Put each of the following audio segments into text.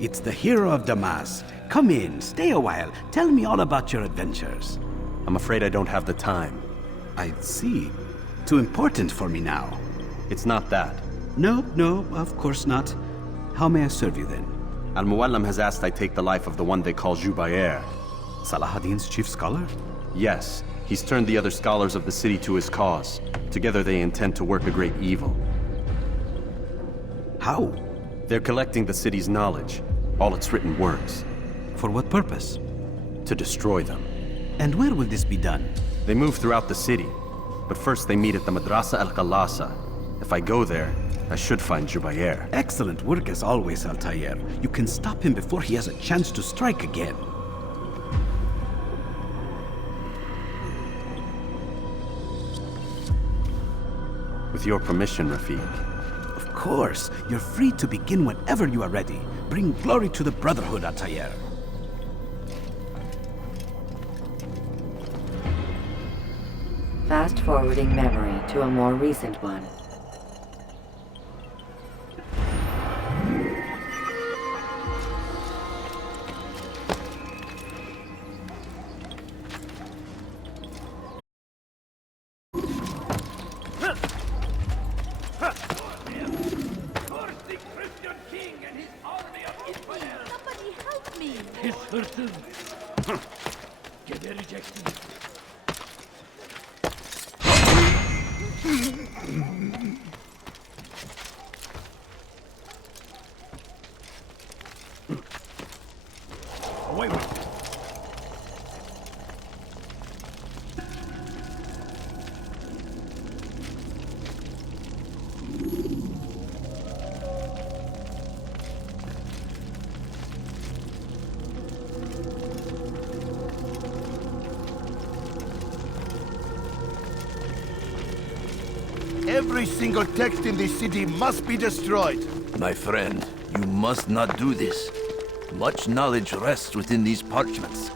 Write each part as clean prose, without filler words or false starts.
It's the hero of Damas. Come in, stay a while. Tell me all about your adventures. I'm afraid I don't have the time. I see. Too important for me now. It's not that. No, of course not. How may I serve you then? Al-Muallim has asked I take the life of the one they call Jubayr. Salahadin's chief scholar? Yes, he's turned the other scholars of the city to his cause. Together they intend to work a great evil. How? They're collecting the city's knowledge, all its written words. For what purpose? To destroy them. And where will this be done? They move throughout the city, but first they meet at the Madrasa al-Qalasa. If I go there, I should find Jubayr. Excellent work as always, Altair. You can stop him before he has a chance to strike again. With your permission, Rafiq. Of course. You're free to begin whenever you are ready. Bring glory to the Brotherhood, Altair. Fast-forwarding memory to a more recent one. Somebody help me! Gebereceksin. Away with you. Every single text in this city must be destroyed. My friend, you must not do this. Much knowledge rests within these parchments,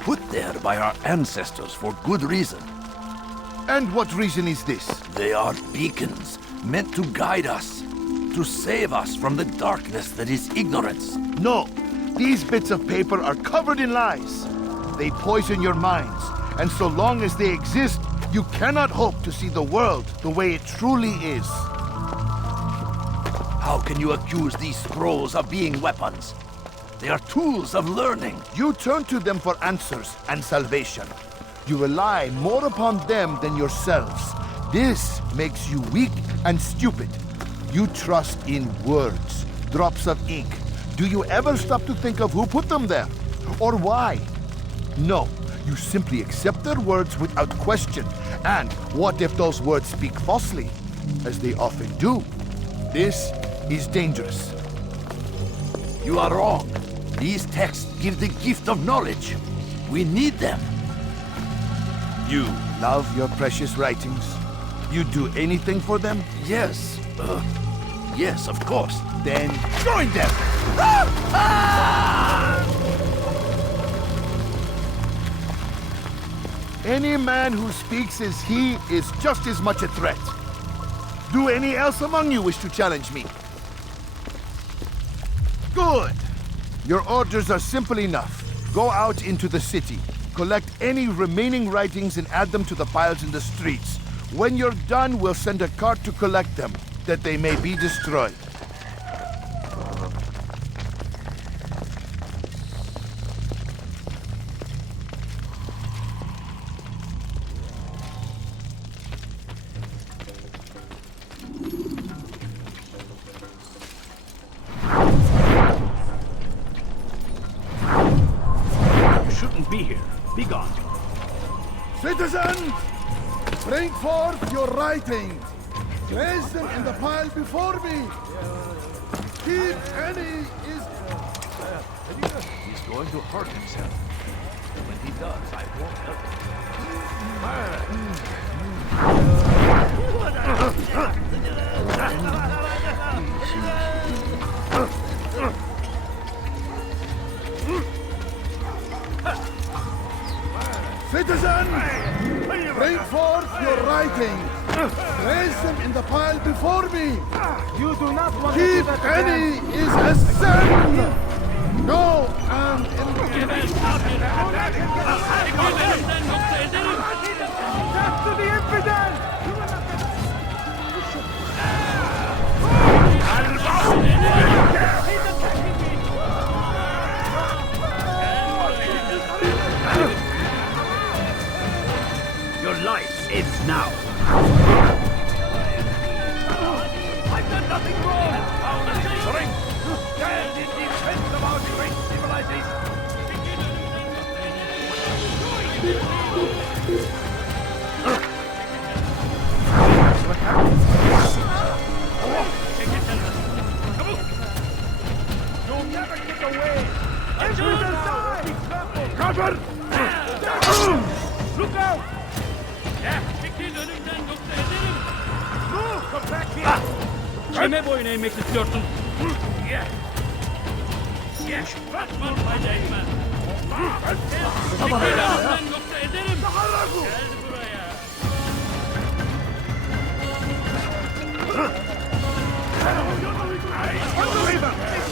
put there by our ancestors for good reason. And what reason is this? They are beacons, meant to guide us, to save us from the darkness that is ignorance. No, these bits of paper are covered in lies. They poison your minds, and so long as they exist, you cannot hope to see the world the way it truly is. How can you accuse these scrolls of being weapons? They are tools of learning. You turn to them for answers and salvation. You rely more upon them than yourselves. This makes you weak and stupid. You trust in words, drops of ink. Do you ever stop to think of who put them there? Or why? No, you simply accept their words without question. And what if those words speak falsely? As they often do. This is dangerous. You are wrong. These texts give the gift of knowledge. We need them. You love your precious writings? You'd do anything for them? Yes. Yes, of course. Then join them! Any man who speaks as he is just as much a threat. Do any else among you wish to challenge me? Good! Your orders are simple enough. Go out into the city, collect any remaining writings and add them to the piles in the streets. When you're done, we'll send a cart to collect them, that they may be destroyed. Be here. Be gone. Citizens! Bring forth your writings. Place them in the pile before me. Keep any is... He's going to hurt himself. When he does, I won't help Citizens! Bring forth your writings. Place them in the pile before me. You do not want Keep to do that any is a sin. Go and Geber kafir! Çekil önümden yoksa ederim! Your life ends now! I've done nothing wrong! Strength! Stand in defense of our great civilization! You'll never get away! Everyone die! Cover! Look out! Çekil önümden yoksa ederim! Come back here! Kime boyun eğmek istiyorsun? Bırakma fayda etmez! Çekil önümden yoksa ederim! Gel buraya!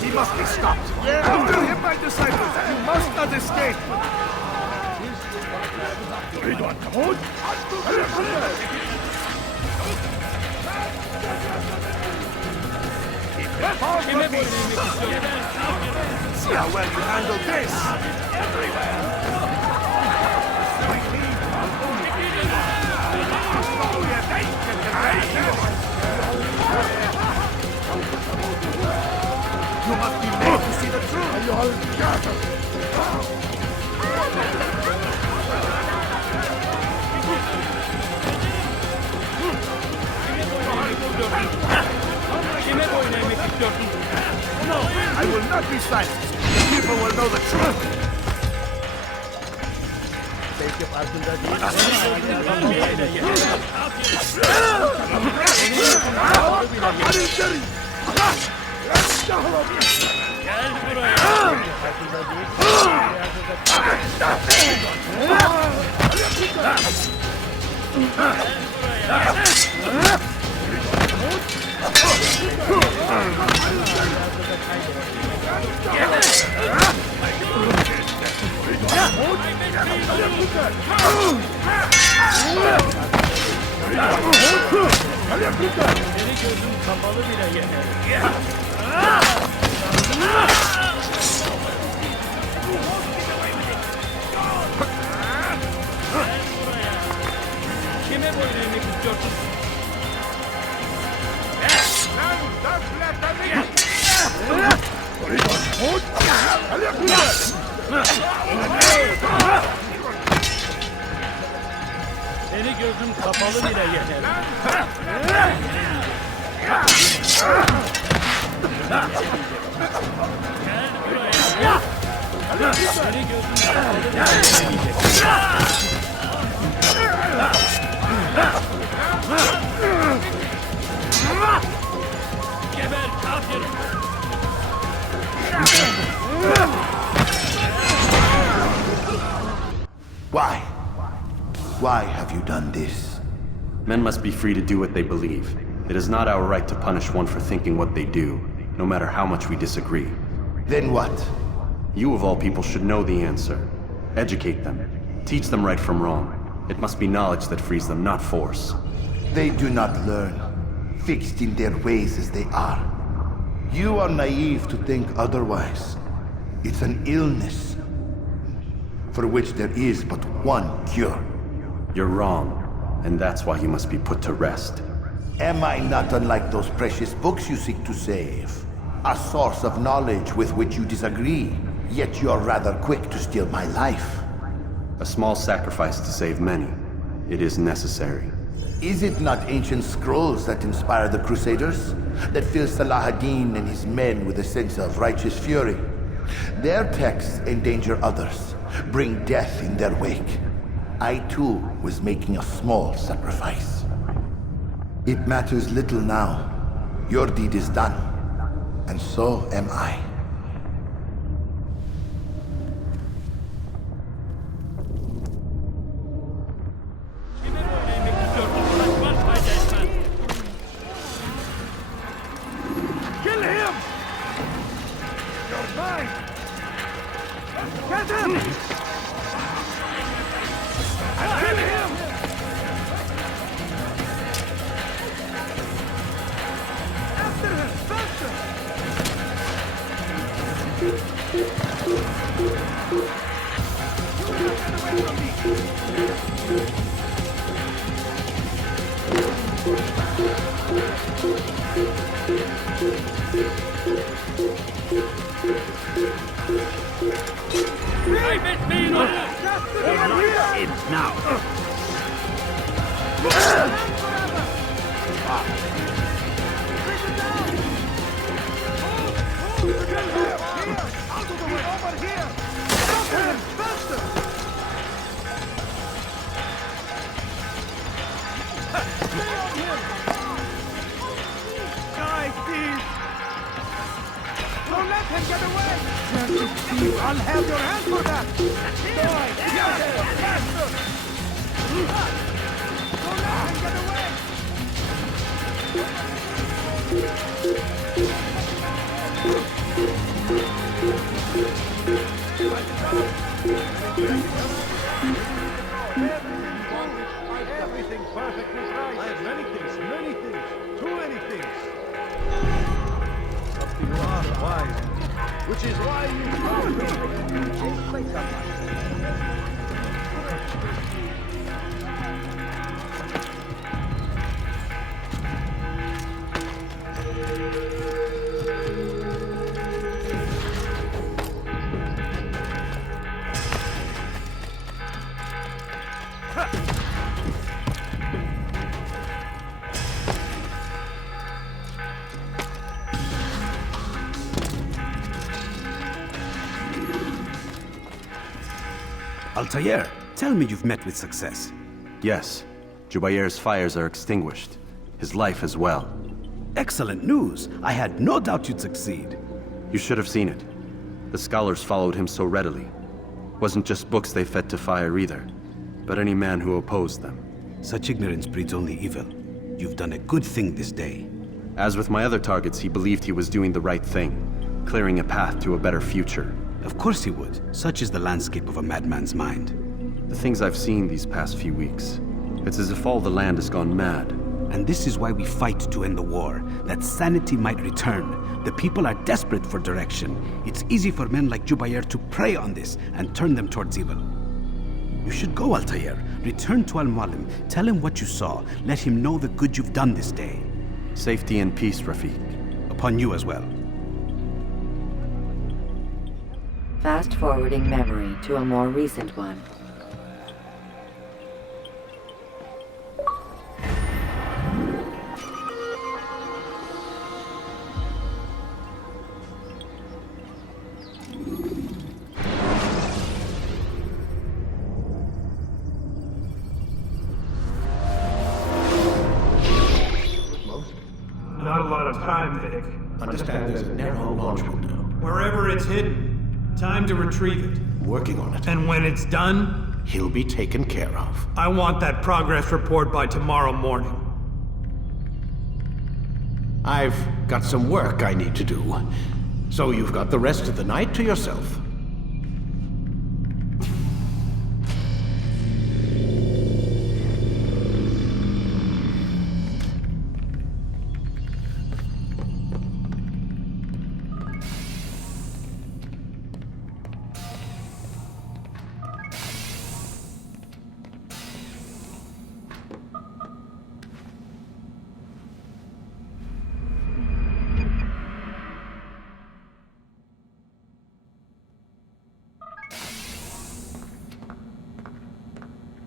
He must be stopped. After him, my disciples. You must not escape. Ridwan, come on! Kime boyun eğmek istiyorsun? See how well you handle this. You must be made to see the truth. You all gather. Kime boyun eğmek istiyorsun? No, I will not be silenced. The people will know the truth. Gel buraya! Seni gözüm kapalı bile yener. Kime boyun eğmek istiyorsun? Seni gözüm kapalı bile yener. Gel buraya. Seni gözüm kapalı bile yener. Geber kafir! Why? Why have you done this? Men must be free to do what they believe. It is not our right to punish one for thinking what they do, no matter how much we disagree. Then what? You of all people should know the answer. Educate them. Teach them right from wrong. It must be knowledge that frees them, not force. They do not learn, fixed in their ways as they are. You are naive to think otherwise. It's an illness for which there is but one cure. You're wrong, and that's why you must be put to rest. Am I not unlike those precious books you seek to save? A source of knowledge with which you disagree, yet you are rather quick to steal my life. A small sacrifice to save many. It is necessary. Is it not ancient scrolls that inspire the Crusaders? That fill Salah ad-Din and his men with a sense of righteous fury? Their texts endanger others, bring death in their wake. I too was making a small sacrifice. It matters little now. Your deed is done, and so am I. Kime boyun eğmek istiyorsun? Bırakmaz fayda etmez. Kill him! You're mine! Hey, it's me, you know. Guys, please! Don't let him get away! I'll have your hands for that! Guys, faster! Don't let him get away! Everything perfectly right. I have many things, too many things. Up to you are wise, which is why you Altair, tell me you've met with success. Yes, Jubair's fires are extinguished. His life as well. Excellent news. I had no doubt you'd succeed. You should have seen it. The scholars followed him so readily. Wasn't just books they fed to fire either, but any man who opposed them. Such ignorance breeds only evil. You've done a good thing this day. As with my other targets, he believed he was doing the right thing, clearing a path to a better future. Of course he would. Such is the landscape of a madman's mind. The things I've seen these past few weeks, it's as if all the land has gone mad. And this is why we fight to end the war, that sanity might return. The people are desperate for direction. It's easy for men like Jubair to prey on this and turn them towards evil. You should go, Altair. Return to Al-Mualim. Tell him what you saw. Let him know the good you've done this day. Safety and peace, Rafiq. Upon you as well. Fast-forwarding memory to a more recent one. Not a lot of time, Vic. Understand there's a narrow launch window. Wherever it's hidden, time to retrieve it. Working on it. And when it's done, He'll be taken care of. I want that progress report by tomorrow morning. I've got some work I need to do. So you've got the rest of the night to yourself.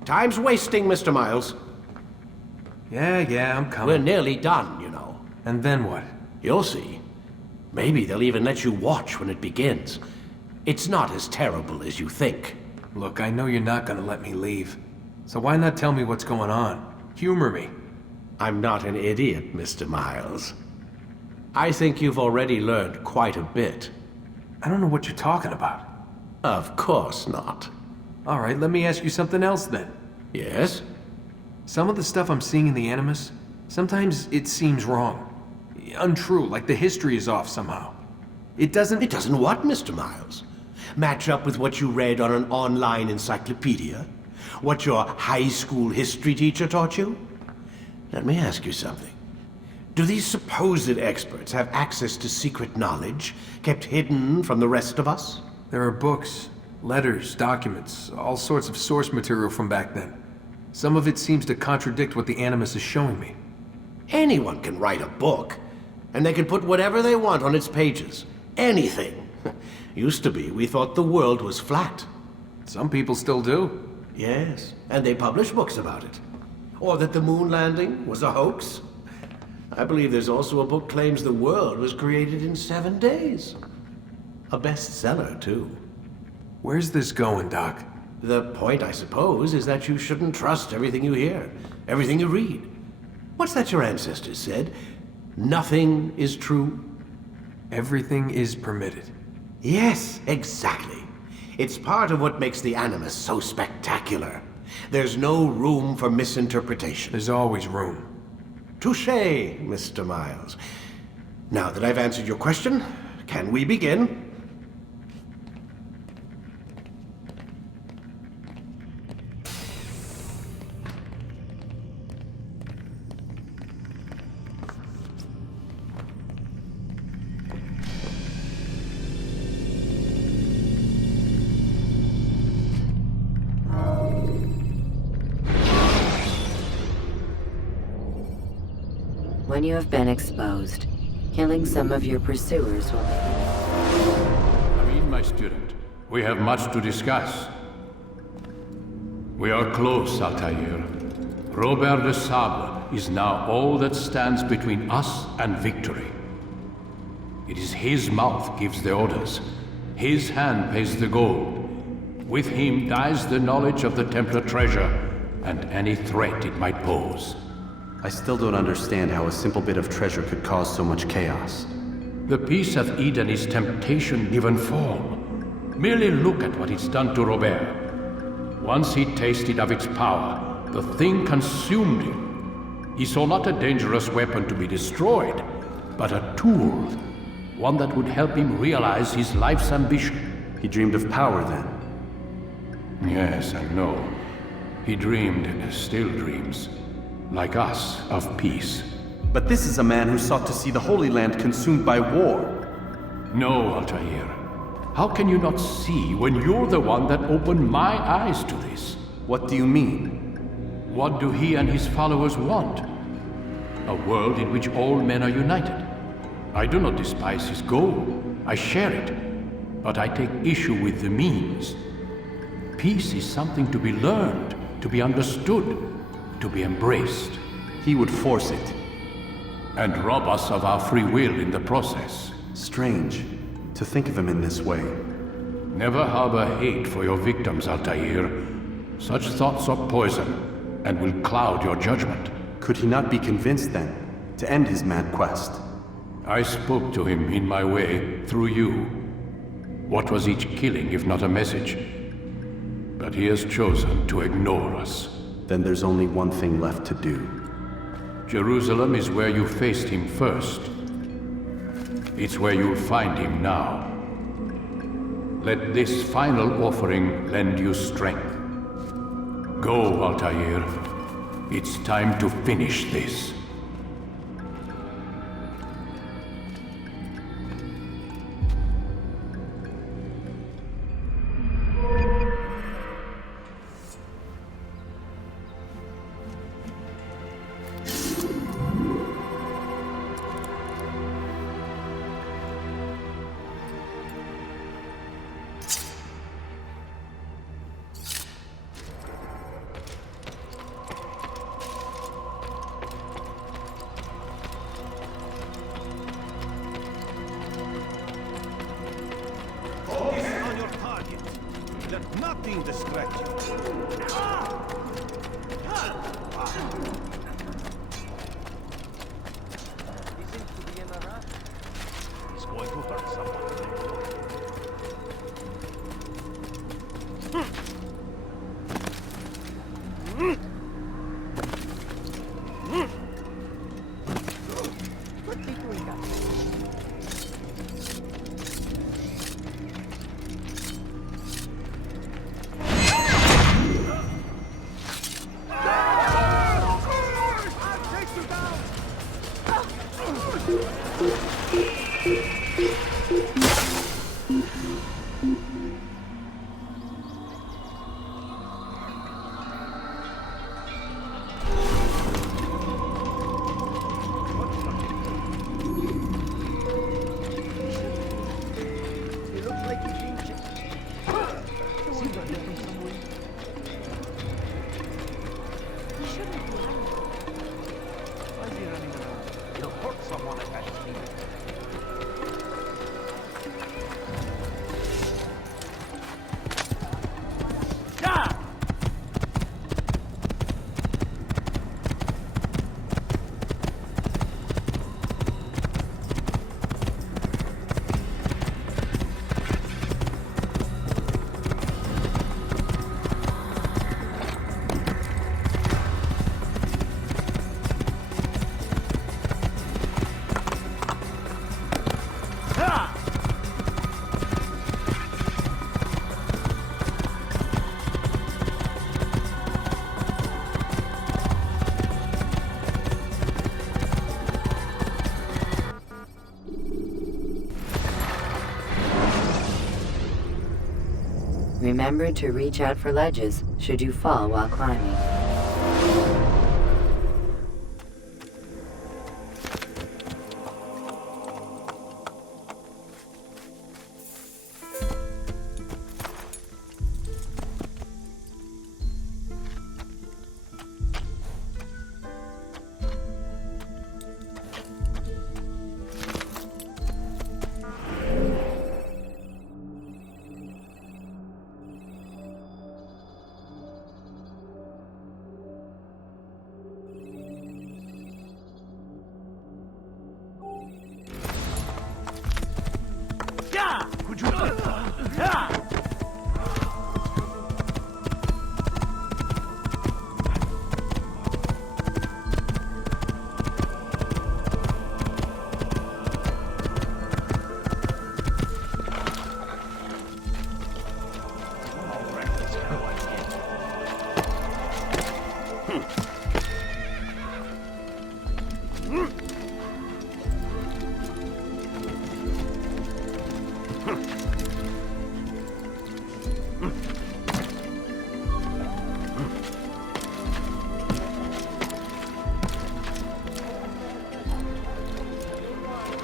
Time's wasting, Mr. Miles. Yeah, I'm We're coming. nearly done, you know. And then what? You'll see. Maybe they'll even let you watch when it begins. It's not as terrible as you think. Look, I know you're not gonna let me leave. So why not tell me what's going on? Humor me. I'm not an idiot, Mr. Miles. I think you've already learned quite a bit. I don't know what you're talking about. Of course not. All right, let me ask you something else then. Yes? Some of the stuff I'm seeing in the Animus, sometimes it seems wrong. Untrue, like the history is off somehow. It doesn't... It doesn't what, Mr. Miles? Match up with what you read on an online encyclopedia? What your high school history teacher taught you? Let me ask you something. Do these supposed experts have access to secret knowledge kept hidden from the rest of us? There are books, letters, documents, all sorts of source material from back then. Some of it seems to contradict what the Animus is showing me. Anyone can write a book, and they can put whatever they want on its pages. Anything. Used to be, we thought the world was flat. Some people still do. Yes, and they publish books about it. Or that the moon landing was a hoax. I believe there's also a book claims the world was created in 7 days. A bestseller, too. Where's this going, Doc? The point, I suppose, is that you shouldn't trust everything you hear, everything you read. What's that your ancestors said? Nothing is true? Everything is permitted. Yes, exactly. It's part of what makes the Animus so spectacular. There's no room for misinterpretation. There's always room. Touché, Mr. Miles. Now that I've answered your question, can we begin? When you have been exposed, killing some of your pursuers will make Amin, my student, we have much to discuss. We are close, Altair. Robert de Sable is now all that stands between us and victory. It is his mouth gives the orders. His hand pays the gold. With him dies the knowledge of the Templar treasure and any threat it might pose. I still don't understand how a simple bit of treasure could cause so much chaos. The peace of Eden is temptation given form. Merely look at what it's done to Robert. Once he tasted of its power, the thing consumed him. He saw not a dangerous weapon to be destroyed, but a tool. One that would help him realize his life's ambition. He dreamed of power then? Yes, I know. He dreamed and still dreams. Like us, of peace. But this is a man who sought to see the Holy Land consumed by war. No, Altair. How can you not see when you're the one that opened my eyes to this? What do you mean? What do he and his followers want? A world in which all men are united. I do not despise his goal. I share it. But I take issue with the means. Peace is something to be learned, to be understood, to be embraced. He would force it. And rob us of our free will in the process. Strange to think of him in this way. Never harbor hate for your victims, Altair. Such thoughts are poison and will cloud your judgment. Could he not be convinced then to end his mad quest? I spoke to him in my way, through you. What was each killing if not a message? But he has chosen to ignore us. Then there's only one thing left to do. Jerusalem is where you faced him first. It's where you'll find him now. Let this final offering lend you strength. Go, Altair. It's time to finish this. Nothing distracts you. He seems to be in a rush. He's going to hurt someone. Could be doing that. Remember to reach out for ledges should you fall while climbing.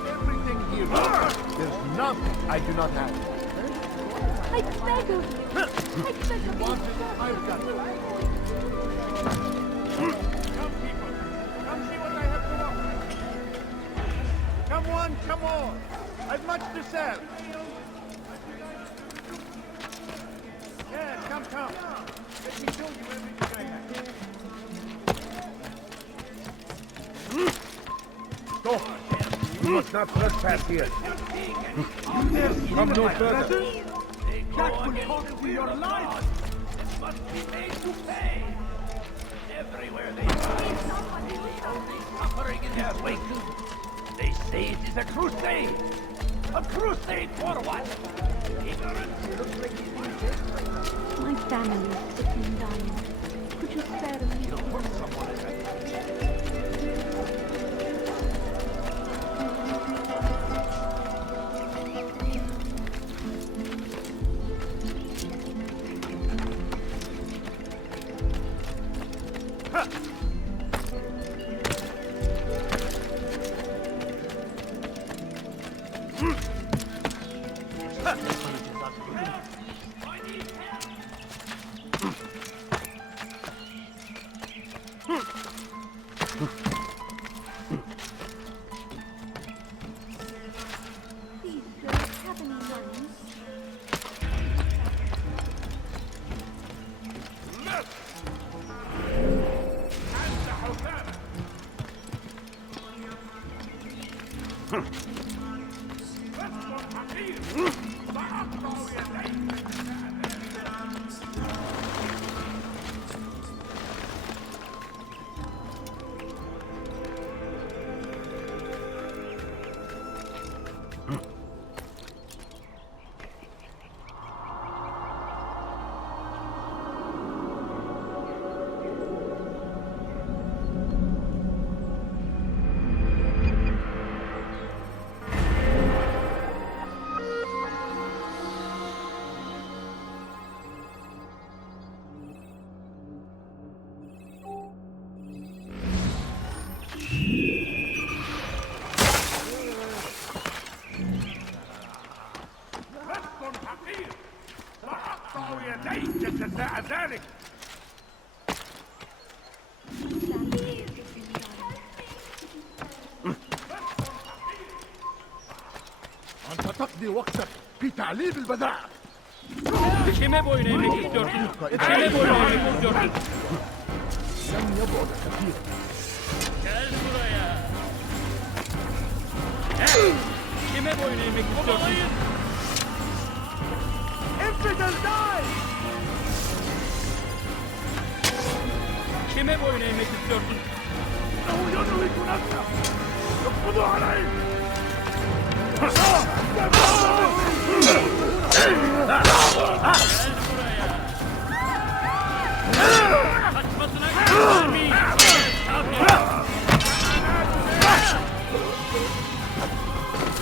Everything here. There's nothing I do not have. I beg of you. I beg of Want you. it? I've got it. Come, people. Come see what I have to offer. Come on, come on. I've much to sell. Yeah, come, come. Let me show you everything I have. Stop! You must not trespass here. Come no further. Jack will cost you your life. It must be made to pay. Everywhere they find, they lay only suffering in their wake. They say it is a crusade. A crusade for what? Ignorance looks like it. My family is sick and dying. Could you spare a little? These girls have any nuns? أنت تقضي وقتك في تعليم البذاء. لم يبعد كثيرا. Infidel die! Kime boyun eğmek istiyorsun? Yokluğu arayın! Kaçmasına gelmeyin!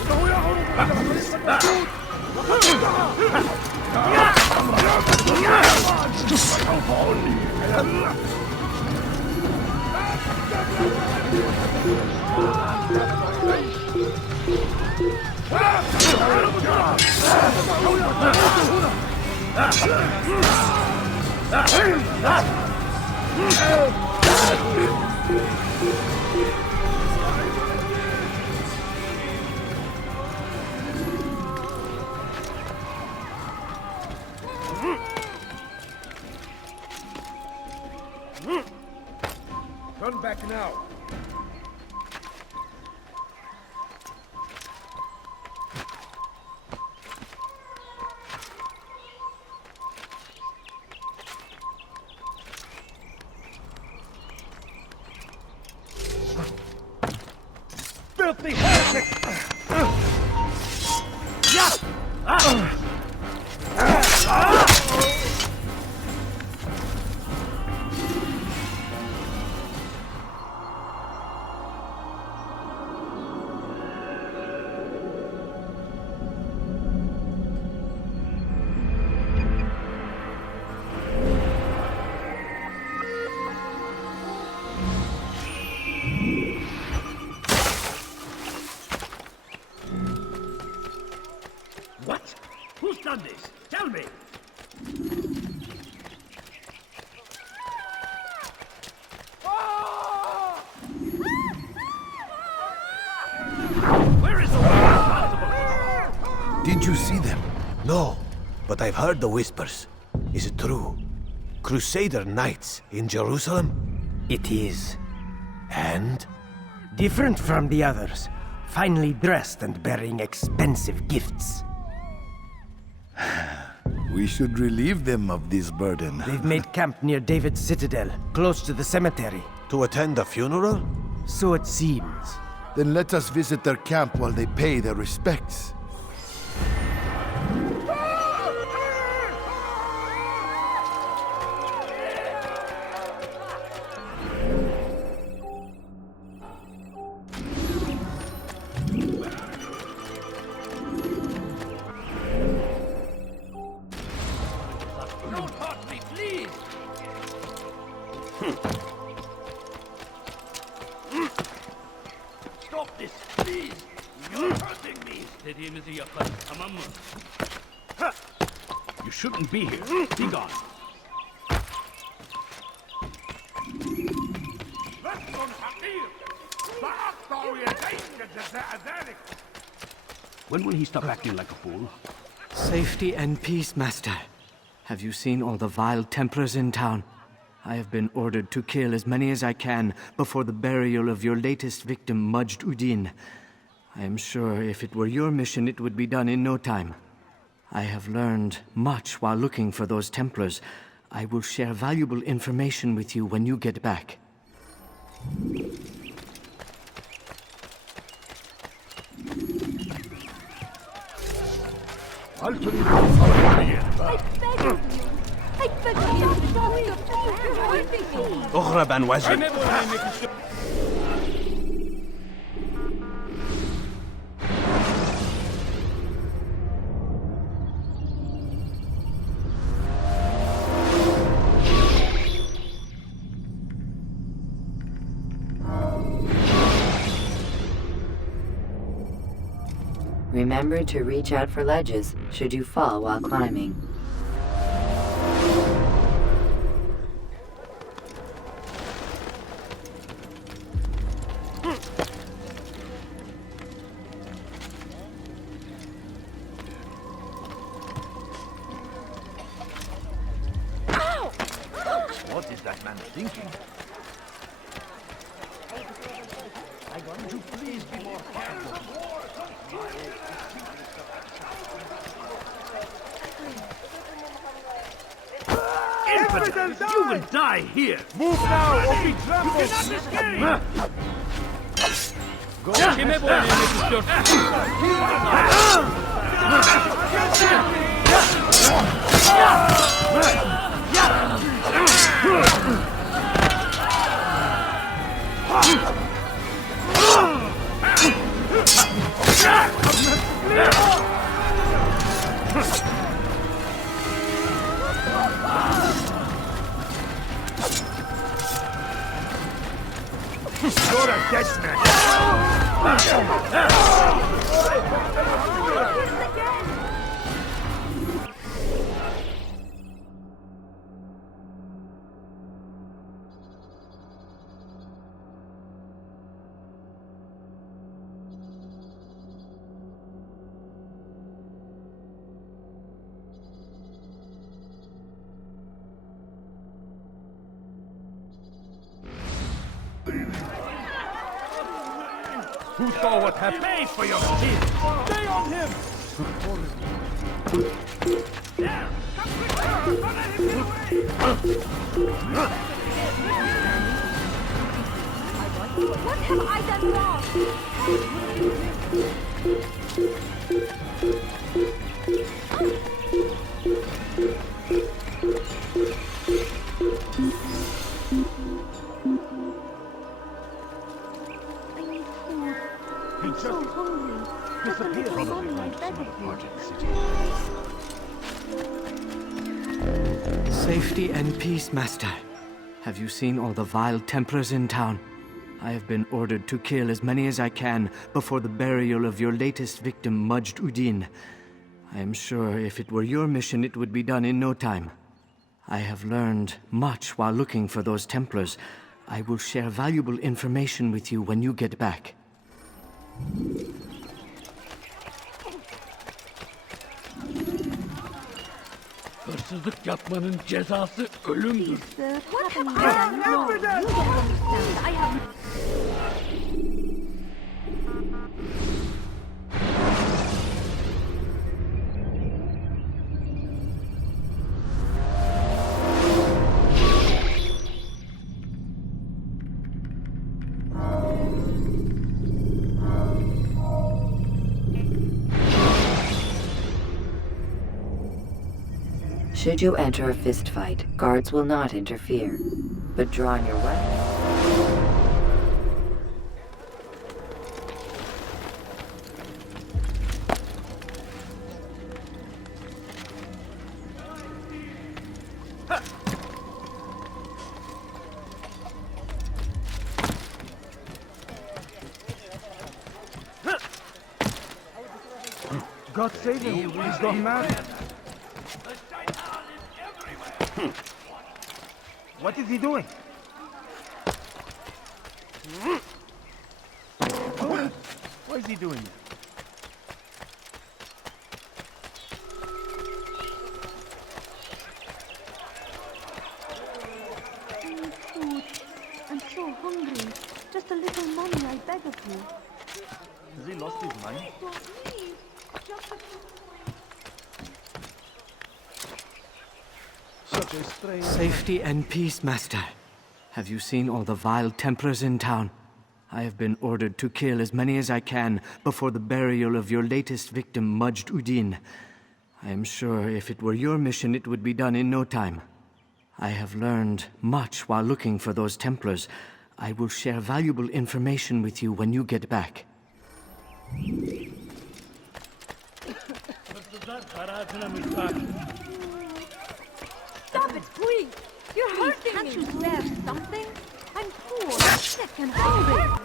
إنه يهرب من الطريق المسدود! Turn back now. Filthy heretic! What? Who's done this? Tell me! Where is the one responsible? Did you see them? No, but I've heard the whispers. Is it true? Crusader knights in Jerusalem? It is. And? Different from the others. Finely dressed and bearing expensive gifts. We should relieve them of this burden. They've made camp near David's citadel, close to the cemetery. To attend a funeral? So it seems. Then let us visit their camp while they pay their respects. Don't hurt me, please! Stop this, please! You're hurting me! You shouldn't be here. Be gone. When will he stop acting like a fool? Safety and peace, Master. Have you seen all the vile Templars in town? I have been ordered to kill as many as I can before the burial of your latest victim, Majd Udin. I am sure if it were your mission, it would be done in no time. I have learned much while looking for those Templars. I will share valuable information with you when you get back. I beg you! I beg you! Stop hurting me! اغرب عن وجهي. Remember to reach out for ledges should you fall while climbing. What is that man thinking? Would you please be more careful? Infidel, you will die here! Move now or be trampled! You cannot escape! Go Go! You're a dead man. Who saw what happened? Pay for your sin! Stay on him! There! Come quicker! Don't let him get away! What have I done wrong? He just disappeared. Probably went to some part of the city. Safety and peace, Master. Have you seen all the vile Templars in town? I have been ordered to kill as many as I can before the burial of your latest victim, Majd Udin. I am sure if it were your mission, it would be done in no time. I have learned much while looking for those Templars. I will share valuable information with you when you get back. Hırsızlık yapmanın cezası ölümdür. What have I done wrong? You don't understand. I have... Should you enter a fistfight, guards will not interfere, but draw on your weapon. God save him, he's gone mad. What is he doing? What is he doing? Food. I'm so hungry. Just a little money, I beg of you. Has he lost his mind? Don't leave. Just a... Such a strange... Safety and peace, Master. Have you seen all the vile Templars in town? I have been ordered to kill as many as I can before the burial of your latest victim, Majd Udin. I am sure if it were your mission, it would be done in no time. I have learned much while looking for those Templars. I will share valuable information with you when you get back. Stop it, please! You're hurting me! Can't you spare something? I'm poor, sick, and hungry!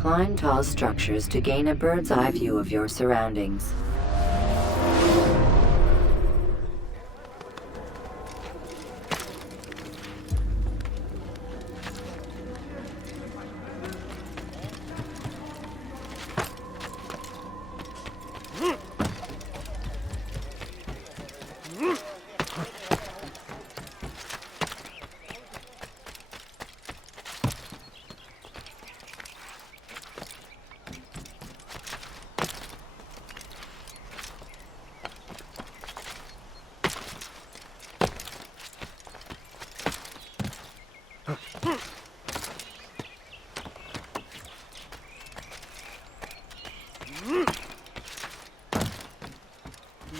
Climb tall structures to gain a bird's eye view of your surroundings.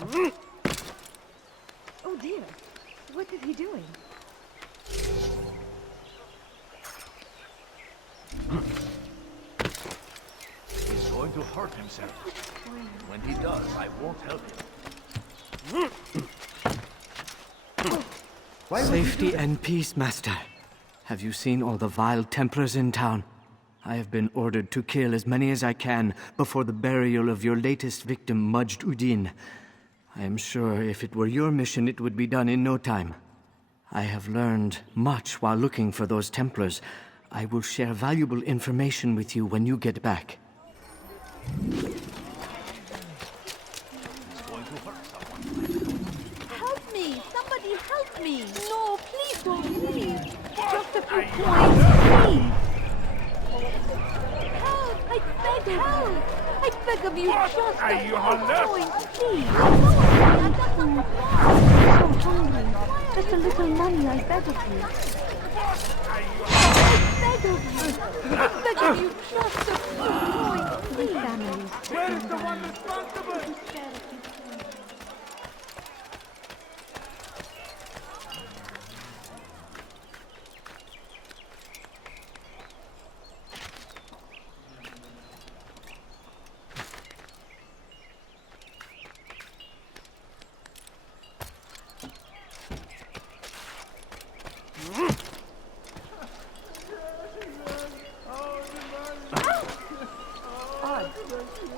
Oh dear. What is he doing? He's going to hurt himself. When he does, I won't help him. Safety and peace, Master. Have you seen all the vile Templars in town? I have been ordered to kill as many as I can before the burial of your latest victim, Majd Udin. I am sure if it were your mission, it would be done in no time. I have learned much while looking for those Templars. I will share valuable information with you when you get back. Help me! Somebody help me! No, please don't leave! Just a few coins, please! Help! I beg help! I beg of you, just a few coins, please! I'm so hungry. Just a little money, I beg of you. I beg of you! I beg of you, just a few coins, please! Families. Where's the one responsible?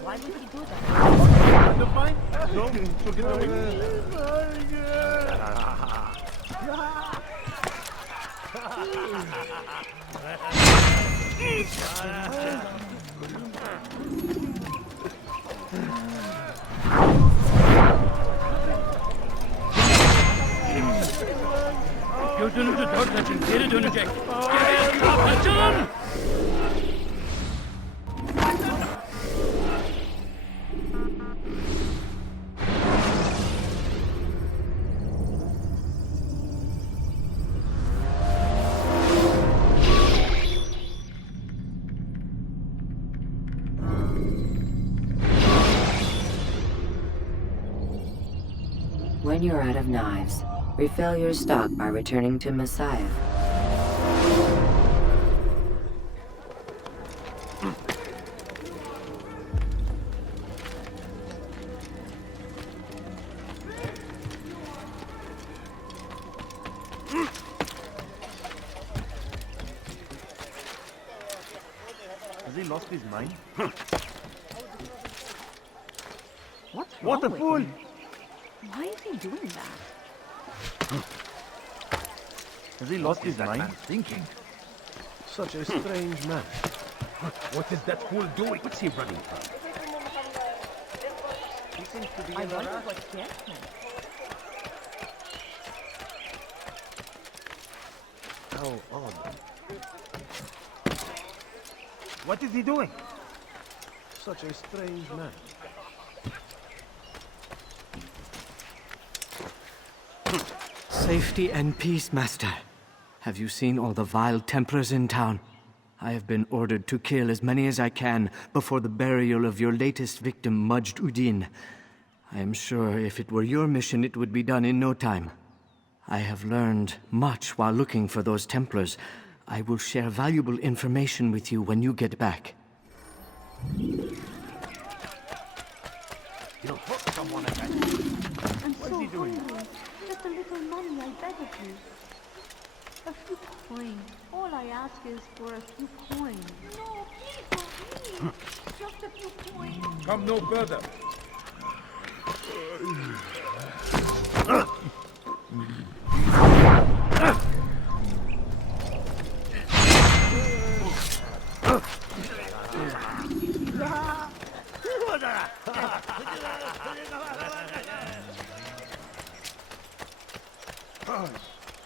Why would he do that? The fine? No, so get away. Gözünüzü dört açın, geri dönecek. Geri açın! When you're out of knives, refill your stock by returning to Messiah. Has he lost his mind? What's wrong What a with fool! him? Why is he doing that? Has he lost his mind? Thinking. Such a strange man. What is that fool doing? What's he running from? He seems to be I in a wonder rush. what gets him. How odd. What is he doing? Such a strange man. Safety and peace, Master. Have you seen all the vile Templars in town? I have been ordered to kill as many as I can before the burial of your latest victim, Majd Udin. I am sure if it were your mission, it would be done in no time. I have learned much while looking for those Templars. I will share valuable information with you when you get back. He'll hurt someone again. I'm so hungry. Just a little money, I beg of you. A few coins. All I ask is for a few coins. No, please don't leave. Just a few coins. Come no further.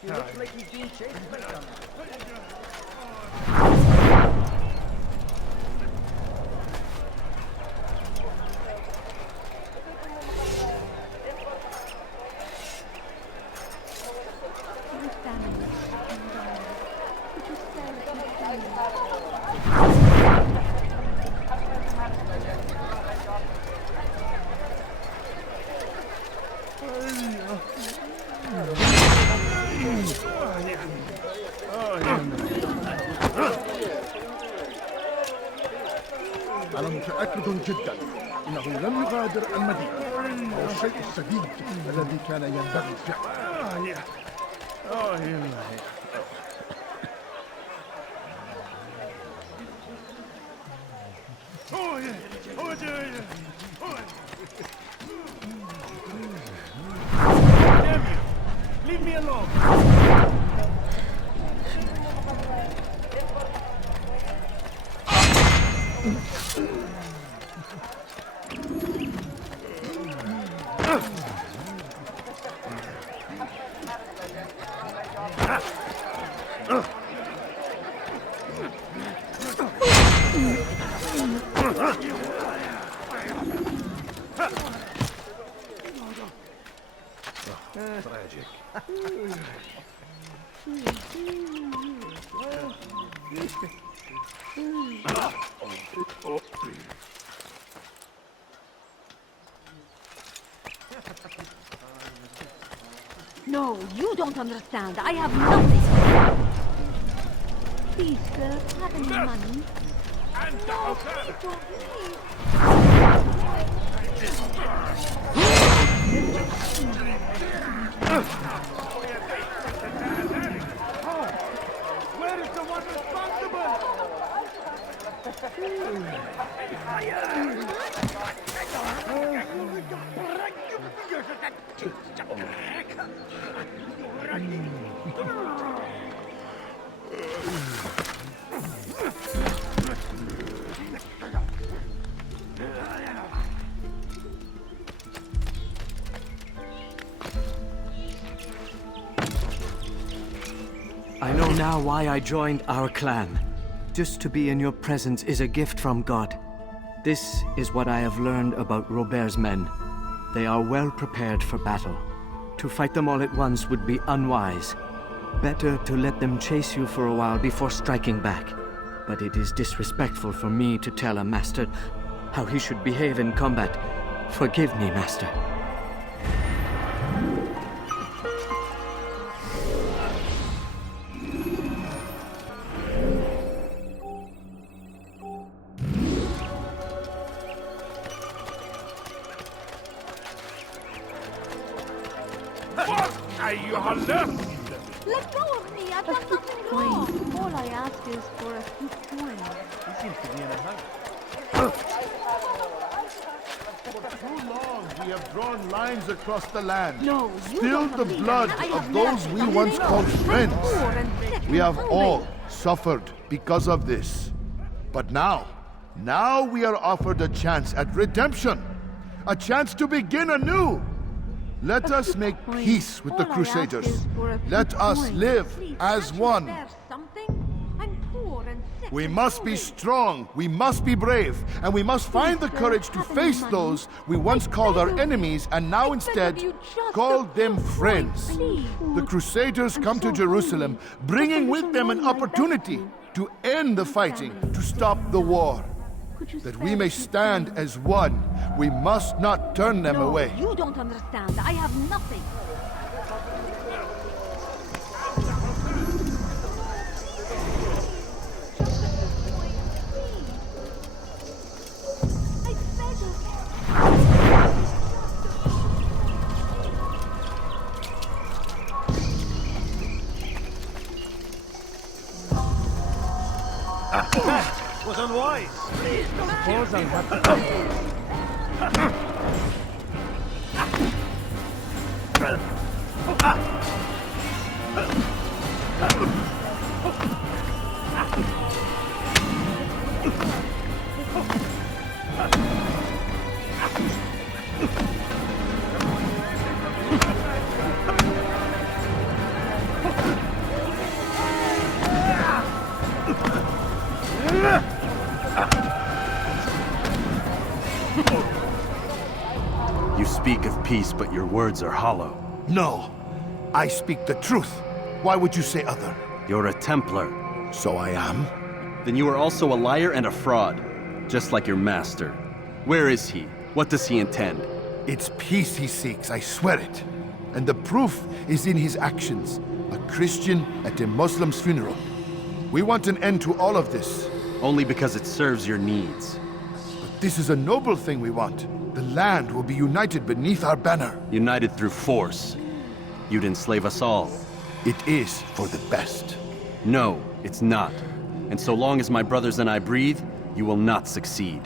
He looks like he's being chased by someone. أنا متأكد جدا إنه لم يغادر المدينة أو الشيء السديد الذي كان ينبغي فعله. Leave me alone! Tragic. No, you don't understand. I have nothing. Please, sir, have any money? No, please don't leave. Where is the one responsible? I know now why I joined our clan. Just to be in your presence is a gift from God. This is what I have learned about Robert's men. They are well prepared for battle. To fight them all at once would be unwise. Better to let them chase you for a while before striking back. But it is disrespectful for me to tell a master how he should behave in combat. Forgive me, master. Let go of me! I've done nothing wrong! All I ask is for a few coins. He seems to be in a hurry. For too long we have drawn lines across the land. No, you Spilled don't the believe blood that. I have of those nothing. we I'm once poor. called I'm friends. poor and sick We and have hungry. all suffered because of this. But now we are offered a chance at redemption. A chance to begin anew. Let us make peace with the All I ask Crusaders. is for a few Let us coins. live Please, as can't you one. spare something? I'm poor and sick We and must be hungry. strong, we must be brave, and we must find the Please, courage to have any face money? those we once called our enemies and now instead call them friends. Please. The Crusaders come to so Jerusalem, hungry. bringing Just a with little them an money, I beg opportunity you. to end the fighting, to stop the war. Could you That spare we a may few stand coins? as one, we must not turn them No, away. you don't understand. I have nothing. I beg of you. Was unwise. Suppose I'll have to... You speak of peace, but your words are hollow. No, I speak the truth. Why would you say other? You're a Templar. So I am. Then you are also a liar and a fraud, just like your master. Where is he? What does he intend? It's peace he seeks, I swear it. And the proof is in his actions. A Christian at a Muslim's funeral. We want an end to all of this. Only because it serves your needs. But this is a noble thing we want. The land will be united beneath our banner. United through force. You'd enslave us all. It is for the best. No, it's not. And so long as my brothers and I breathe, you will not succeed.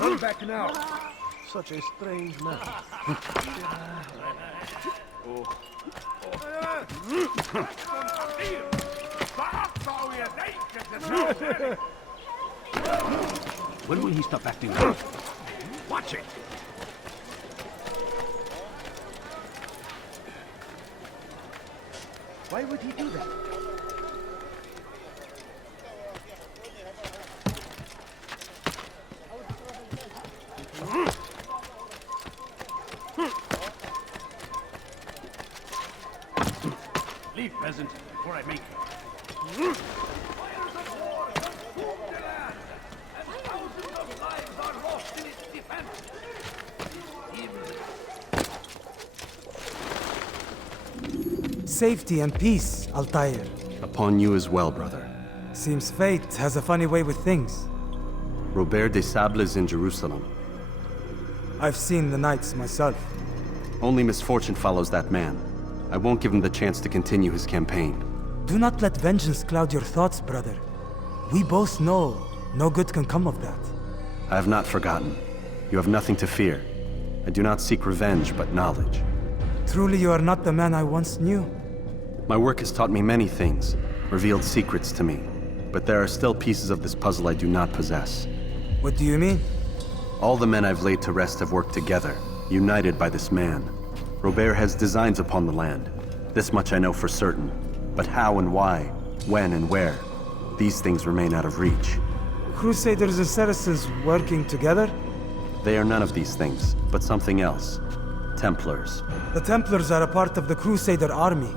Hold back now. Such a strange man. When will he stop acting up? Watch it. Why would he do that? Leave, peasant, before I make you. Fires of war sweep the land, and thousands of lives are lost in its defense. Safety and peace, Altair. Upon you as well, brother. Seems fate has a funny way with things. Robert de Sable is in Jerusalem. I've seen the knights myself. Only misfortune follows that man. I won't give him the chance to continue his campaign. Do not let vengeance cloud your thoughts, brother. We both know no good can come of that. I have not forgotten. You have nothing to fear. I do not seek revenge, but knowledge. Truly you are not the man I once knew. My work has taught me many things, revealed secrets to me. But there are still pieces of this puzzle I do not possess. What do you mean? All the men I've laid to rest have worked together, united by this man. Robert has designs upon the land. This much I know for certain. But how and why, when and where, these things remain out of reach. Crusaders and Saracens working together? They are none of these things, but something else. Templars. The Templars are a part of the Crusader army.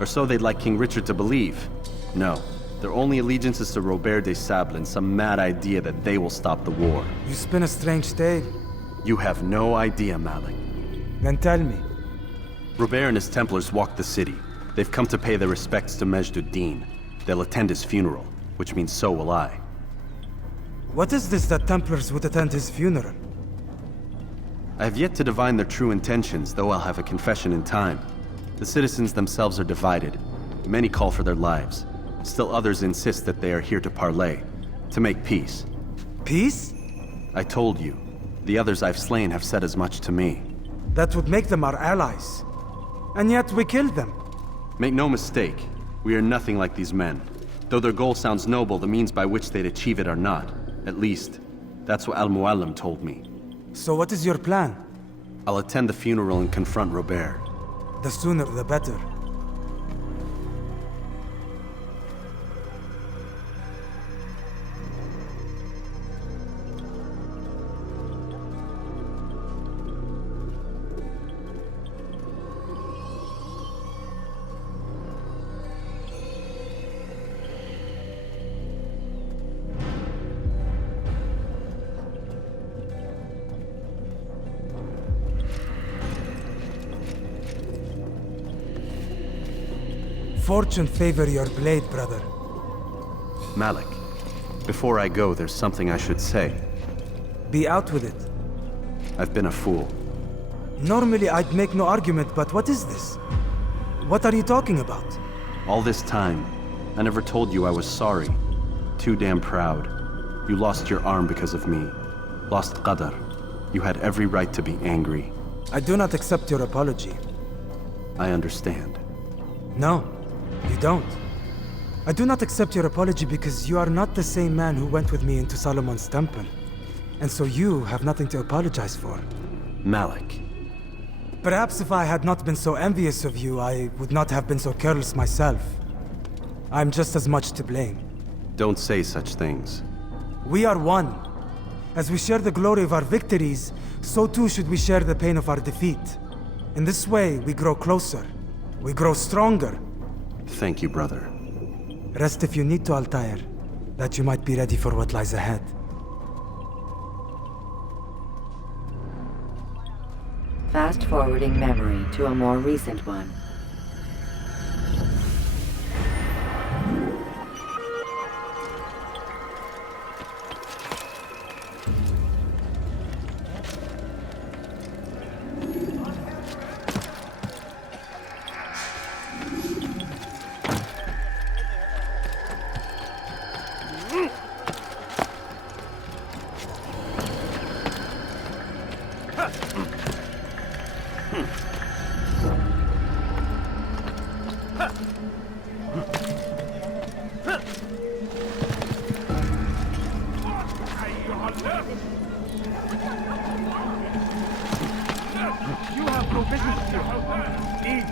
Or so they'd like King Richard to believe. No, their only allegiance is to Robert de Sable and some mad idea that they will stop the war. You spin a strange tale. You have no idea, Malik. Then tell me. Robert and his Templars walked the city. They've come to pay their respects to Majd ud-Din. They'll attend his funeral, which means so will I. What is this that Templars would attend his funeral? I have yet to divine their true intentions, though I'll have a confession in time. The citizens themselves are divided. Many call for their lives. Still others insist that they are here to parley, to make peace. Peace? I told you. The others I've slain have said as much to me. That would make them our allies. And yet we killed them. Make no mistake, we are nothing like these men. Though their goal sounds noble, the means by which they'd achieve it are not. At least, that's what Al-Mualim told me. So what is your plan? I'll attend the funeral and confront Robert. The sooner the better. Fortune favor your blade, brother. Malik, before I go, there's something I should say. Be out with it. I've been a fool. Normally I'd make no argument, but what is this? What are you talking about? All this time, I never told you I was sorry. Too damn proud. You lost your arm because of me. Lost Qadar. You had every right to be angry. I do not accept your apology. I understand. No, you don't. I do not accept your apology because you are not the same man who went with me into Solomon's temple. And so you have nothing to apologize for. Malik, Perhaps if I had not been so envious of you, I would not have been so careless myself. I'm just as much to blame. Don't say such things. We are one. As we share the glory of our victories, so too should we share the pain of our defeat. In this way, we grow closer. We grow stronger. Thank you, brother. Rest if you need to, Altair, that you might be ready for what lies ahead. Fast-forwarding memory to a more recent one. You have no business here. Eat.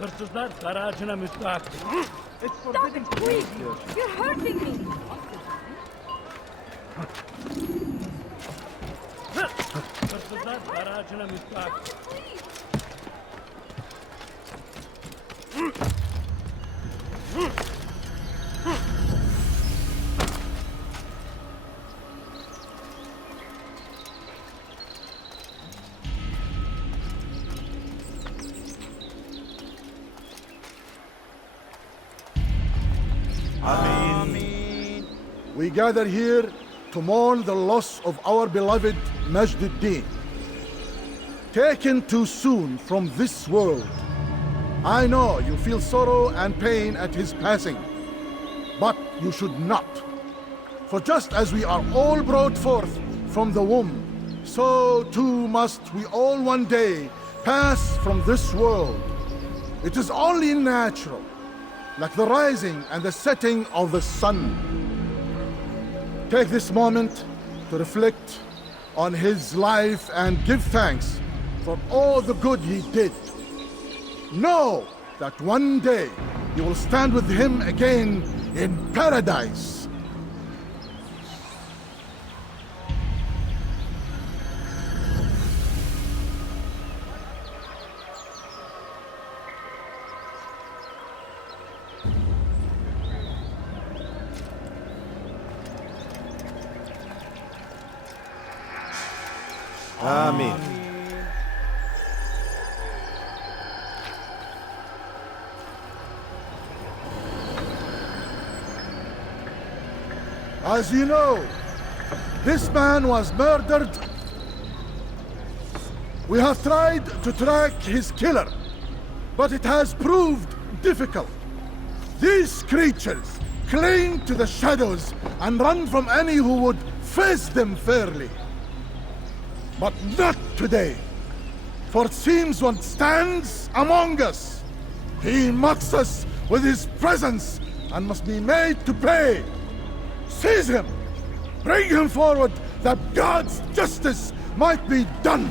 Hırsızlar garajına müstahak. Stop it, please! You're hurting me! Hırsızlar garajına müstahak. We gather here to mourn the loss of our beloved Majd-ud-Din. Taken too soon from this world. I know you feel sorrow and pain at his passing, but you should not. For just as we are all brought forth from the womb, so too must we all one day pass from this world. It is only natural, like the rising and the setting of the sun. Take this moment to reflect on his life and give thanks for all the good he did. Know that one day you will stand with him again in paradise. Amen. As you know, this man was murdered. We have tried to track his killer, but it has proved difficult. These creatures cling to the shadows and run from any who would face them fairly. But not today, for it seems one stands among us. He mocks us with his presence and must be made to pay. Seize him! Bring him forward that God's justice might be done!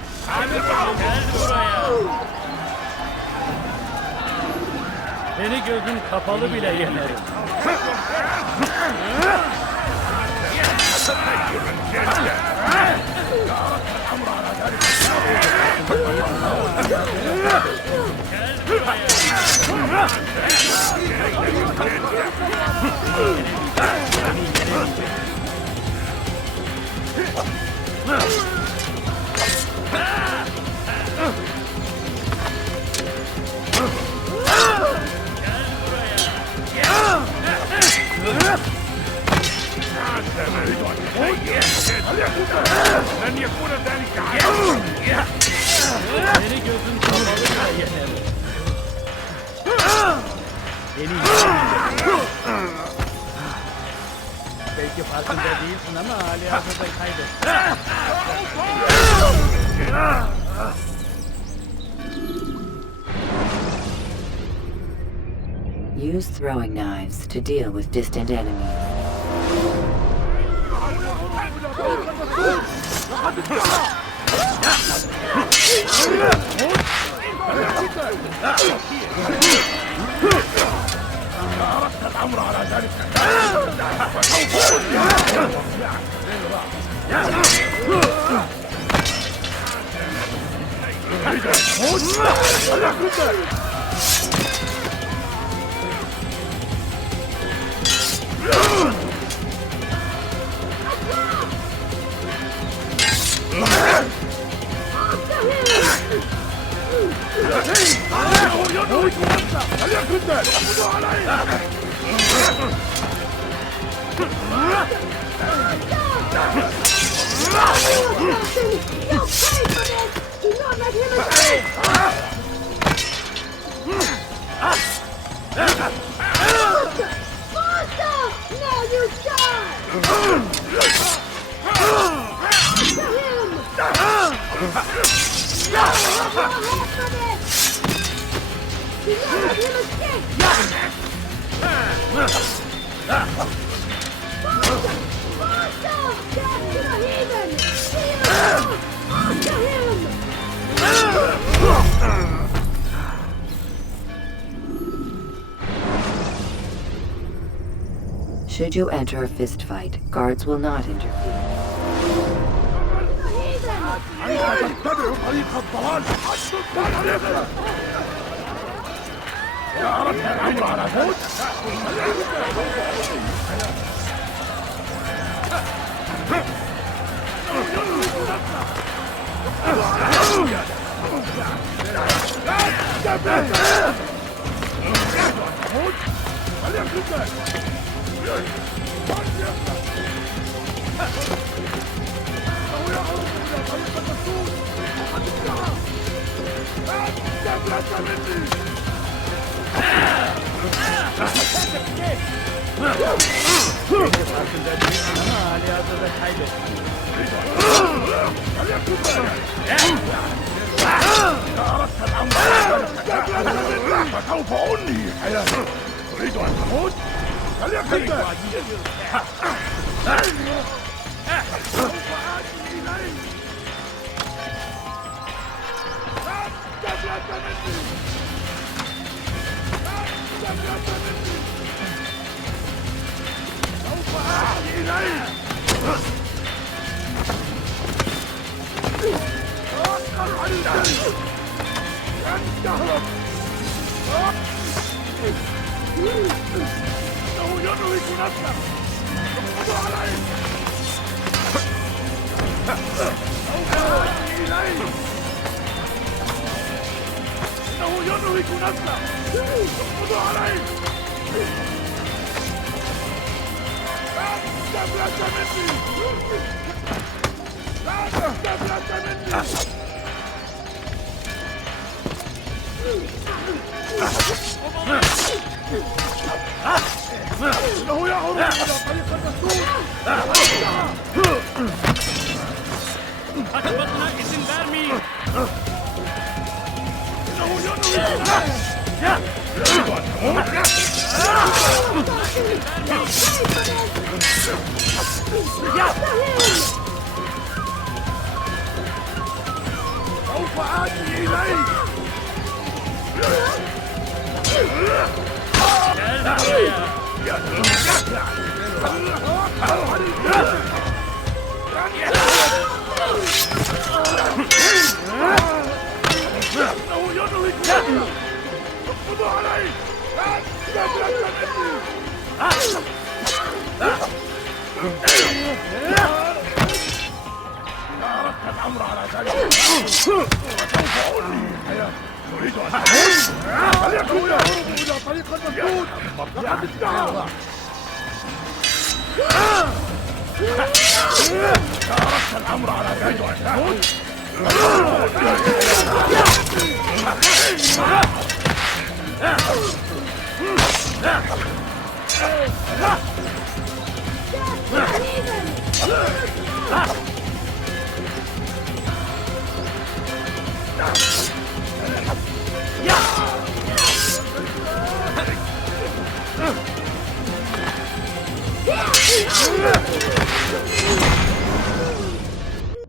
Beni gözün kapalı bile yenerim. لن يكون ذلك عادة. Beni gözün kapalı yeter. Beni belki farkında değilsin ama hali hazırda kaybet. Use throwing knives to deal with distant enemies. عرفت الأمر على ذلك. Should you enter a fistfight, guards will not interfere. عرفت الأمر على ذلك. سوف أنهي حياتك. تريد أن تموت؟ فليكن ذلك. سوف آتي إليك. لا تبلغ مني. لا تبلغ مني. سوف آتي إليك. توكل على الله. لن تهرب. إنه ينهك نفسه. اقبضوا عليه. سوف آتي إليه. إنه ينهك نفسه. اقبضوا عليه. لا تفلت مني. لا تفلت مني. إنه يعرض إلى طريق المسدود. Kaçmasına izin vermeyin. إنه ينهي. تريد أن تموت؟ سوف آتي إليك. إنه ينهك نفسه. اقبضوا عليه. لا تفلت مني. عرفت الأمر على ذلك. سوف أنهي حياتك. تريد أن تموت؟ فليكن يهرب إلى طريق المسدود. لقد ادعى.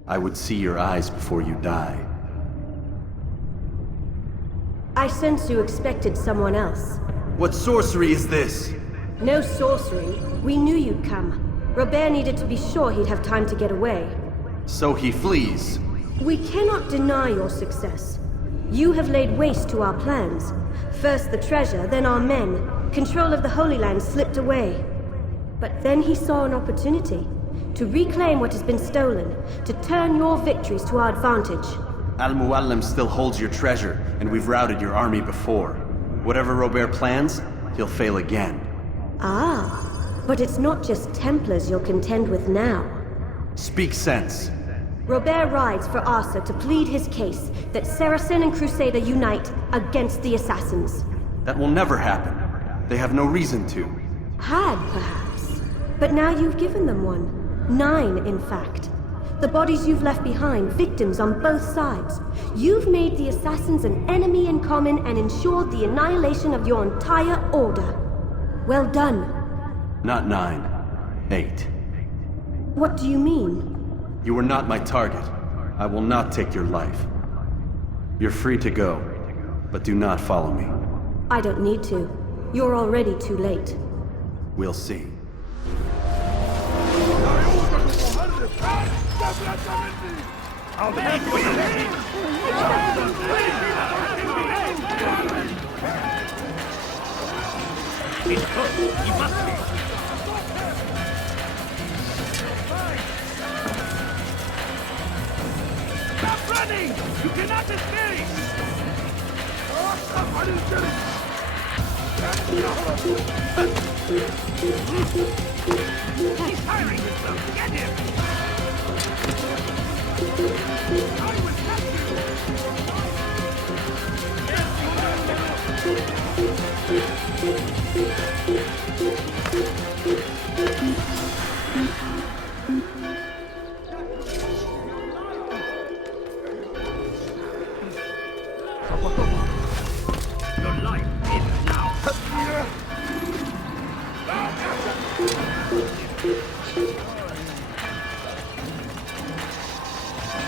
I would see your eyes before you die. I sense you expected someone else. What sorcery is this? No sorcery. We knew you'd come. Robert needed to be sure he'd have time to get away. So he flees. We cannot deny your success. You have laid waste to our plans. First the treasure, then our men. Control of the Holy Land slipped away. But then he saw an opportunity to reclaim what has been stolen, to turn your victories to our advantage. Al-Mualim still holds your treasure, and we've routed your army before. Whatever Robert plans, he'll fail again. Ah, but it's not just Templars you'll contend with now. Speak sense. Robert rides for Arsa to plead his case that Saracen and Crusader unite against the Assassins. That will never happen. They have no reason to. Had, perhaps. But now you've given them one. 9, in fact. The bodies you've left behind, victims on both sides. You've made the Assassins an enemy in common and ensured the annihilation of your entire order. Well done. Not 9. 8. What do you mean? You were not my target. I will not take your life. You're free to go, but do not follow me. I don't need to. You're already too late. We'll see. Stop running! You cannot escape! He's firing himself! Get him! I will catch Your life is now.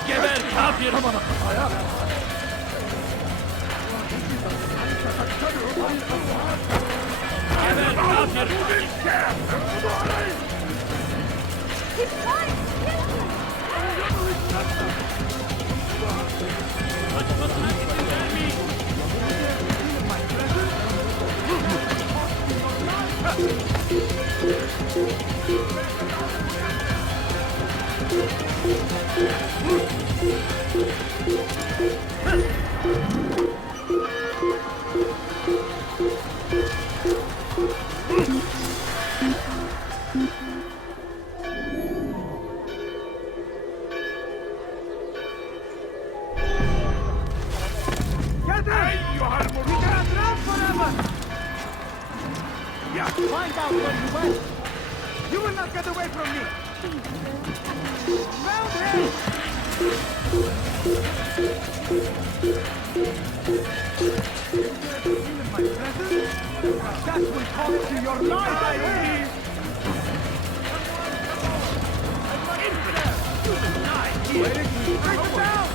Geber kafir! Geber kafir! He's trying! Get him! You cannot run forever! Yeah, find out where you went! You will not get away from me! Round him! In my presence? That will cost you your life! Infidel! You deny here! Take it down!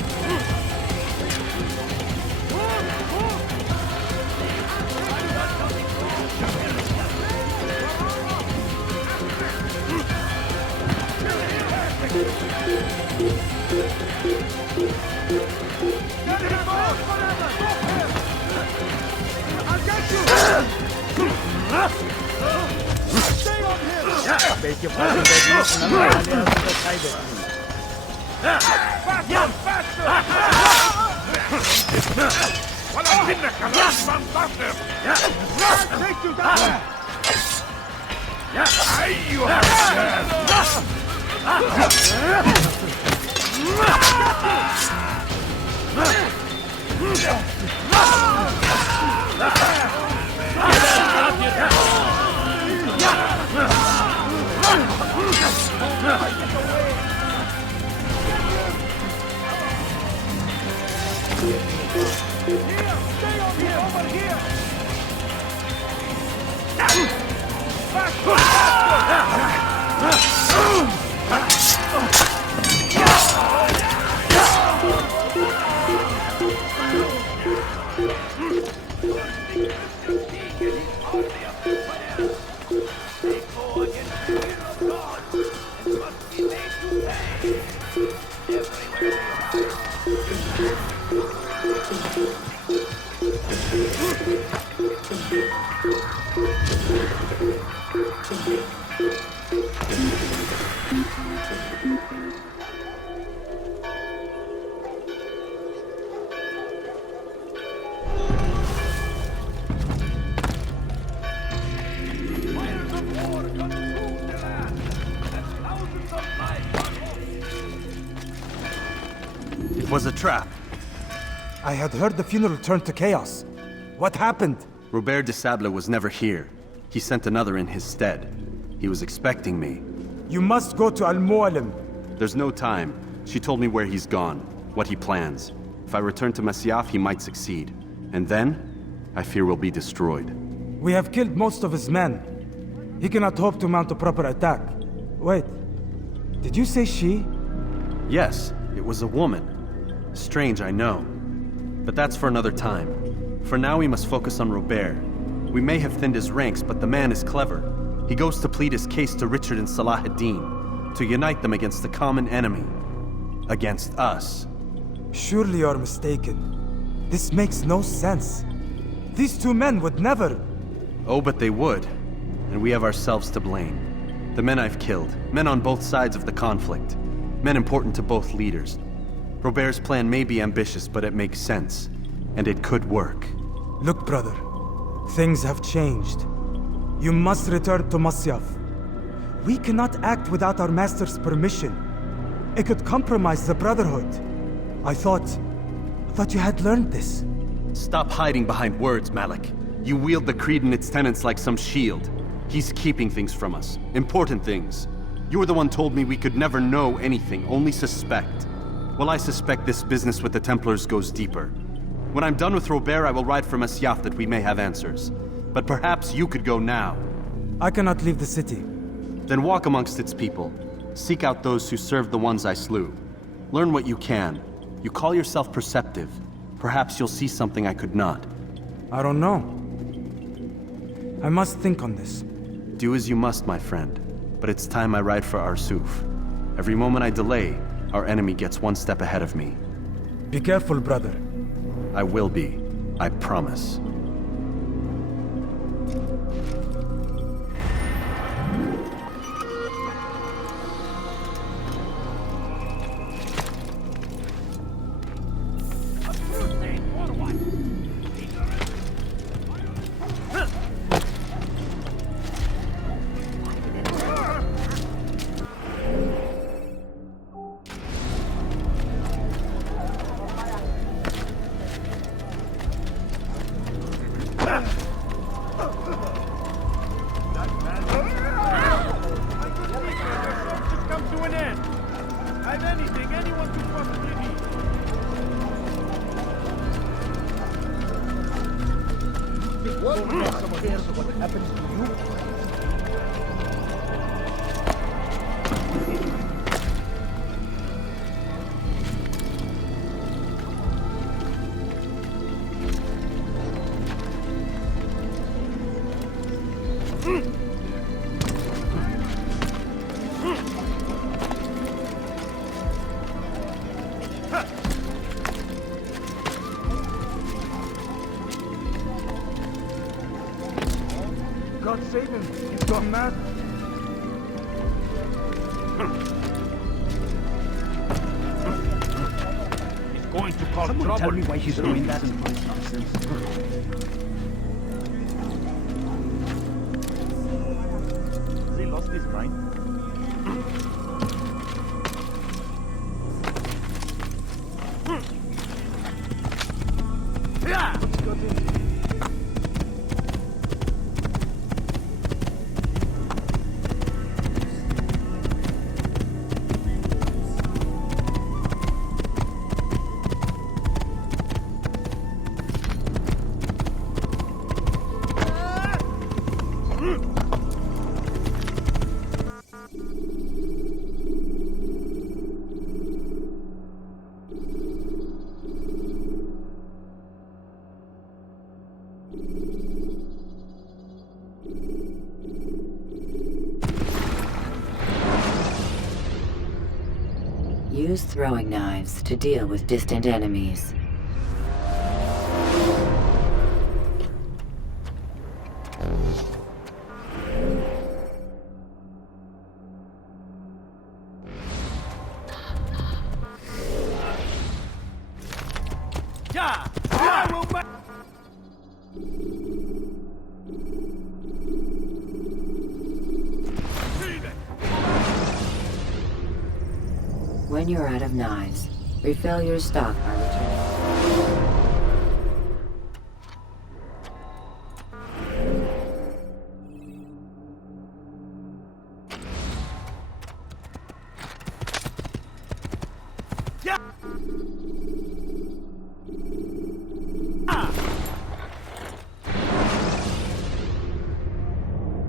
I'll get you! Stay on him! Belki fazla veriyorsun ama alyansında kaybettin. Faster! ولا منك كلام منتصر! Take you down! أيها الشاب! It was a trap. I had heard the funeral turned to chaos. What happened? Robert de Sable was never here. He sent another in his stead. He was expecting me. You must go to Al-Mualim. There's no time. She told me where he's gone, what he plans. If I return to Masyaf, he might succeed. And then, I fear we'll be destroyed. We have killed most of his men. He cannot hope to mount a proper attack. Wait, did you say she? Yes, it was a woman. Strange, I know. But that's for another time. For now, we must focus on Robert. We may have thinned his ranks, but the man is clever. He goes to plead his case to Richard and Salah ad-Din, to unite them against the common enemy. Against us. Surely you're mistaken. This makes no sense. These two men would never... Oh, but they would. And we have ourselves to blame. The men I've killed, men on both sides of the conflict. Men important to both leaders. Robert's plan may be ambitious, but it makes sense. And it could work. Look, brother. Things have changed. You must return to Masyaf. We cannot act without our master's permission. It could compromise the Brotherhood. I thought you had learned this. Stop hiding behind words, Malik. You wield the creed and its tenets like some shield. He's keeping things from us. Important things. You were the one told me we could never know anything, only suspect. Well, I suspect this business with the Templars goes deeper. When I'm done with Robert, I will ride for Masyaf that we may have answers. But perhaps you could go now. I cannot leave the city. Then walk amongst its people. Seek out those who served the ones I slew. Learn what you can. You call yourself perceptive. Perhaps you'll see something I could not. I don't know. I must think on this. Do as you must, my friend. But it's time I ride for Arsuf. Every moment I delay, our enemy gets one step ahead of me. Be careful, brother. I will be. I promise. God save him. He's gone mad. He's going to cause trouble. Tell me why he's doing that nonsense. Has he lost his mind? Use throwing knives to deal with distant enemies. When you're out of knives, refill your stock by returning.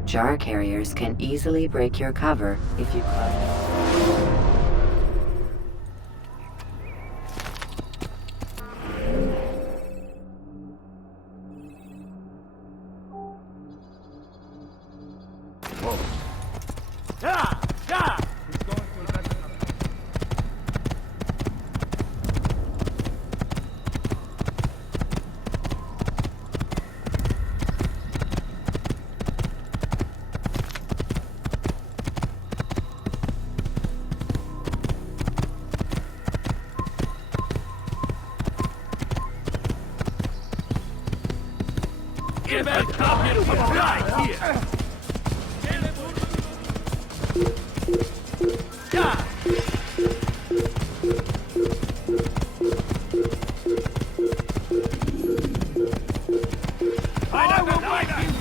Jar carriers can easily break your cover if you close. Give it up right here! I will wipe you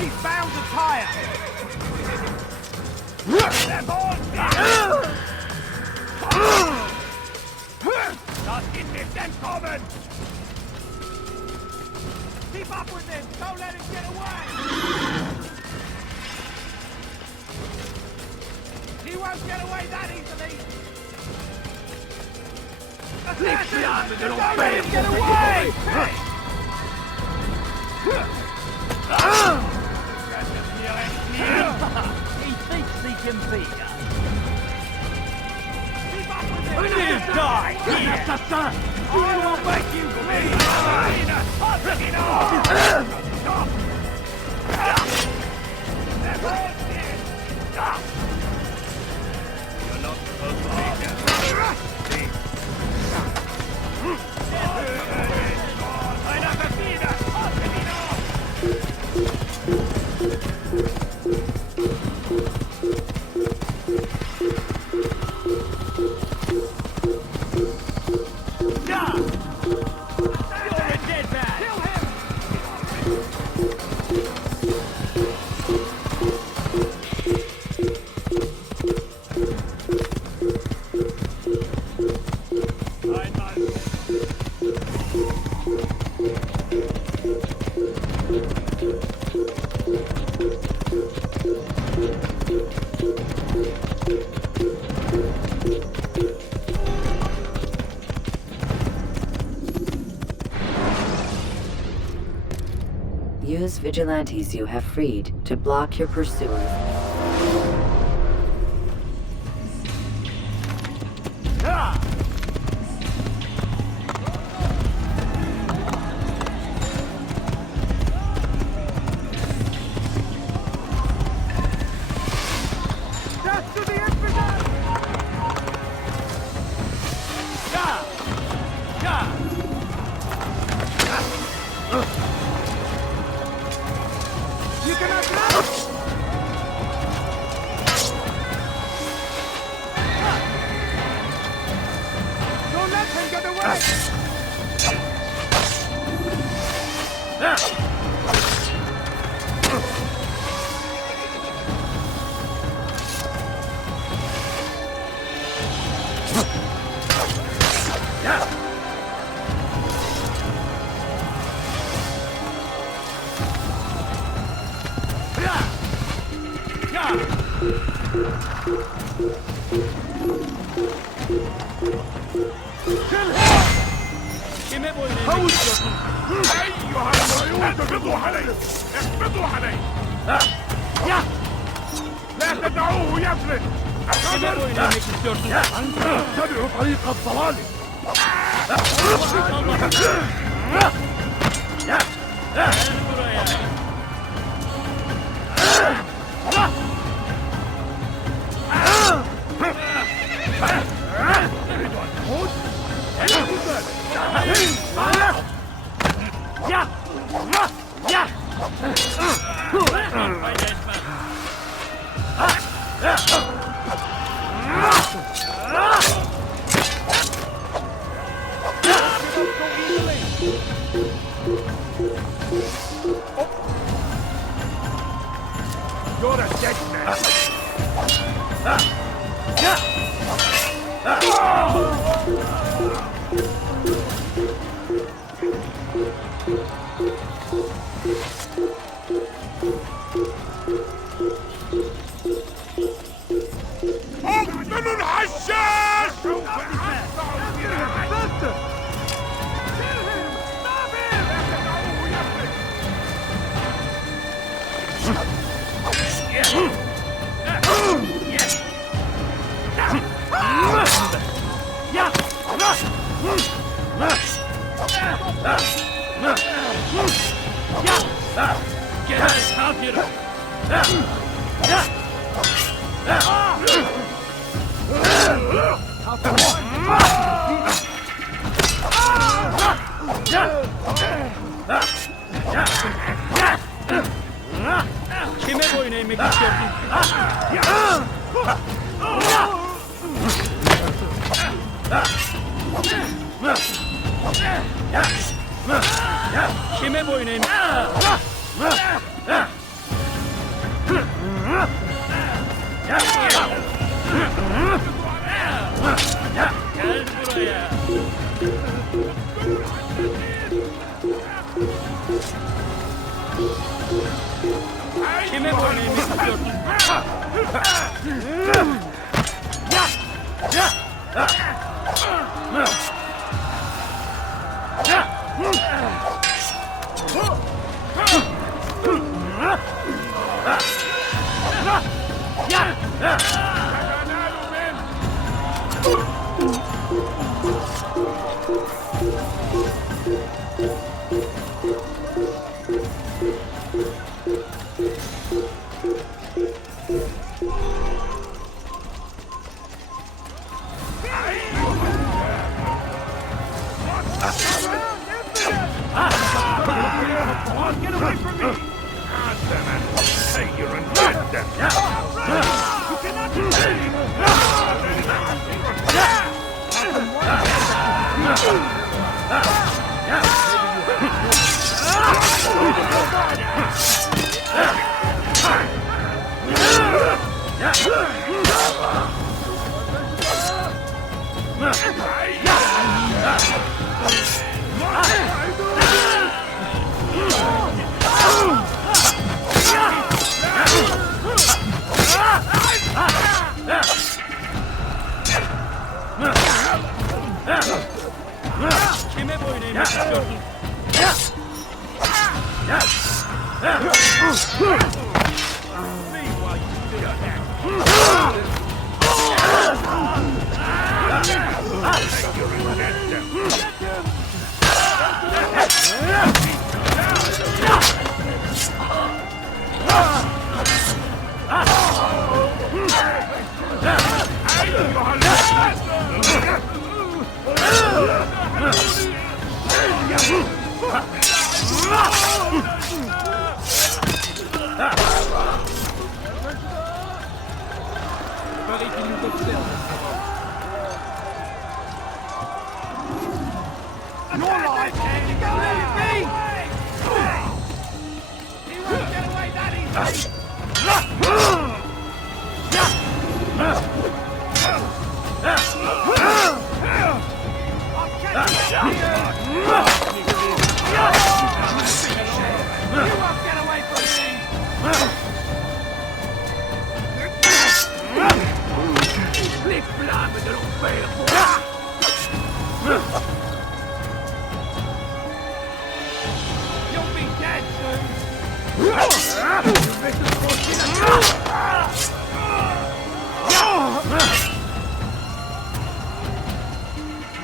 He found the tire! Das ist nicht entkommen! Keep up with him! Don't let him get away! He won't get away that easily! Nichts wie an, Don't let him get away! He thinks he can beat us. Keep up with him! You die here! I will make you bleed! You're not supposed to be here. vigilantes you have freed to block your pursuers.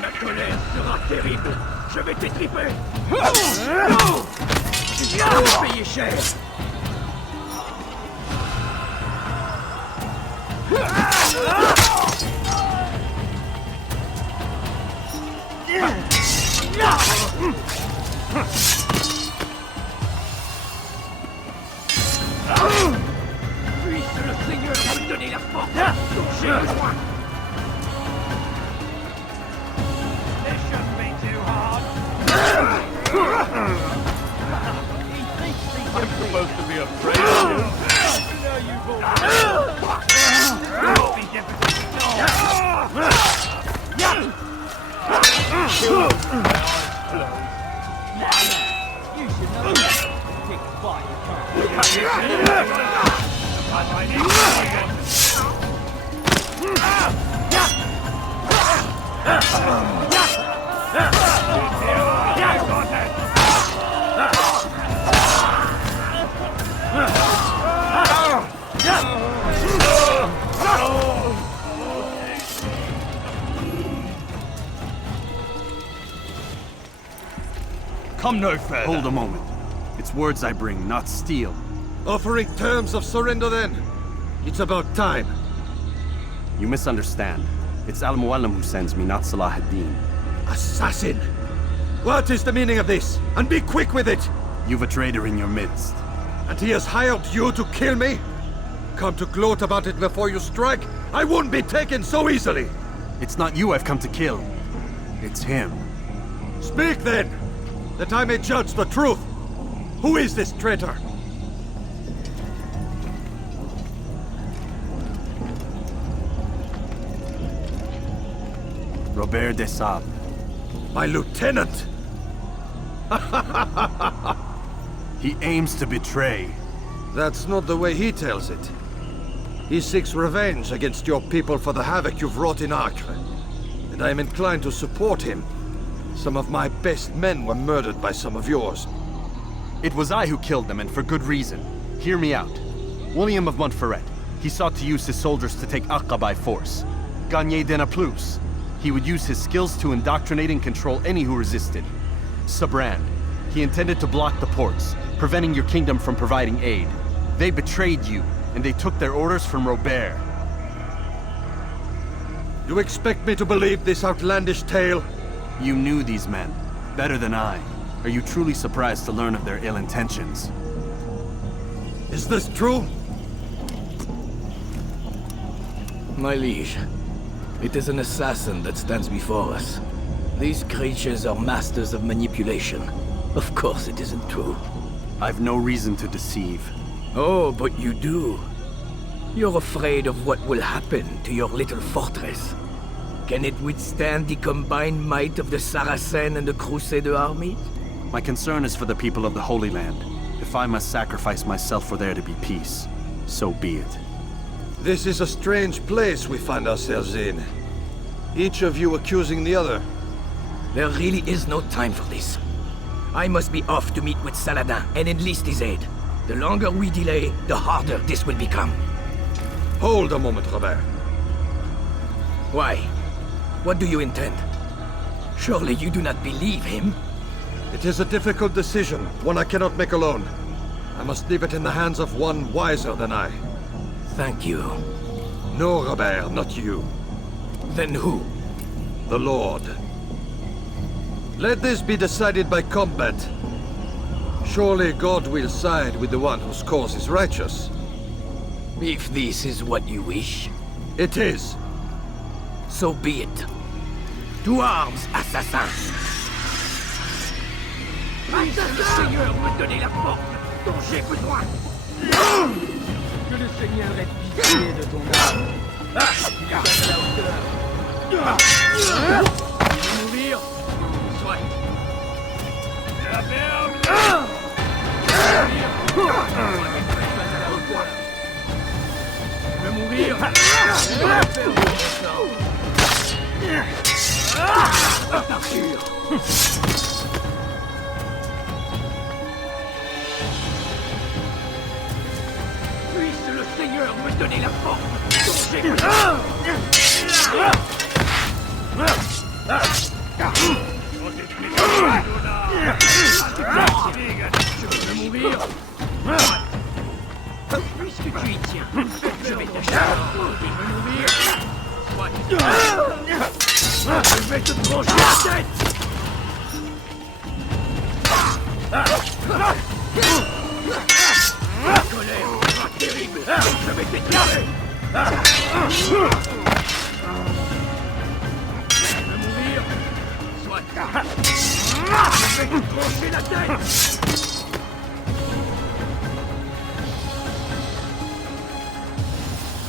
Ma colère sera terrible. Je vais t'étriper. Tu vas payer cher. Puisse le Seigneur me donner la force dont j'ai besoin. This shouldn't be too hard. I'm supposed to be afraid of you. Now you've all... Don't be difficult. You should know that. Take a bite, Come no further. Hold a moment. It's words I bring, not steel. Offering terms of surrender then? It's about time. You misunderstand. It's Al-Mualim who sends me, not Salah ad-Din. Assassin! What is the meaning of this? And be quick with it! You've a traitor in your midst. And he has hired you to kill me? Come to gloat about it before you strike? I won't be taken so easily! It's not you I've come to kill. It's him. Speak then! That I may judge the truth! Who is this traitor? Robert de Sable. My lieutenant! He aims to betray. That's not the way he tells it. He seeks revenge against your people for the havoc you've wrought in Acre. And I am inclined to support him. Some of my best men were murdered by some of yours. It was I who killed them, and for good reason. Hear me out. William of Montferrat. He sought to use his soldiers to take Acre by force. Gagné de Naplouse. He would use his skills to indoctrinate and control any who resisted. Sabrand. He intended to block the ports, preventing your kingdom from providing aid. They betrayed you, and they took their orders from Robert. You expect me to believe this outlandish tale? You knew these men, better than I. Are you truly surprised to learn of their ill intentions? Is this true? My liege, it is an assassin that stands before us. These creatures are masters of manipulation. Of course it isn't true. I've no reason to deceive. Oh, but you do. You're afraid of what will happen to your little fortress. Can it withstand the combined might of the Saracen and the Crusader armies? My concern is for the people of the Holy Land. If I must sacrifice myself for there to be peace, so be it. This is a strange place we find ourselves in. Each of you accusing the other. There really is no time for this. I must be off to meet with Saladin and enlist his aid. The longer we delay, the harder this will become. Hold a moment, Robert. Why? What do you intend? Surely you do not believe him? It is a difficult decision, one I cannot make alone. I must leave it in the hands of one wiser than I. Thank you. No, Robert, not you. Then who? The Lord. Let this be decided by combat. Surely God will side with the one whose cause is righteous. If this is what you wish. It is. So be it. To arms, assassins! Le Seigneur me donner la force dont j'ai besoin. Que le Seigneur ait pitié de ton âme. Tu n'es pas à la hauteur. Tu veux mourir? Soit. La merde! Tu veux mourir? Tu veux faire Puisse le Seigneur me donner la force dont j'ai besoin. Je veux mourir? Puisque tu y tiens, je vais t'acheter. Tu veux mourir? Soit. Je vais te trancher la tête! La colère sera terrible. Je vais t'éclairer. Je veux mourir? Soit. Je vais te trancher la tête!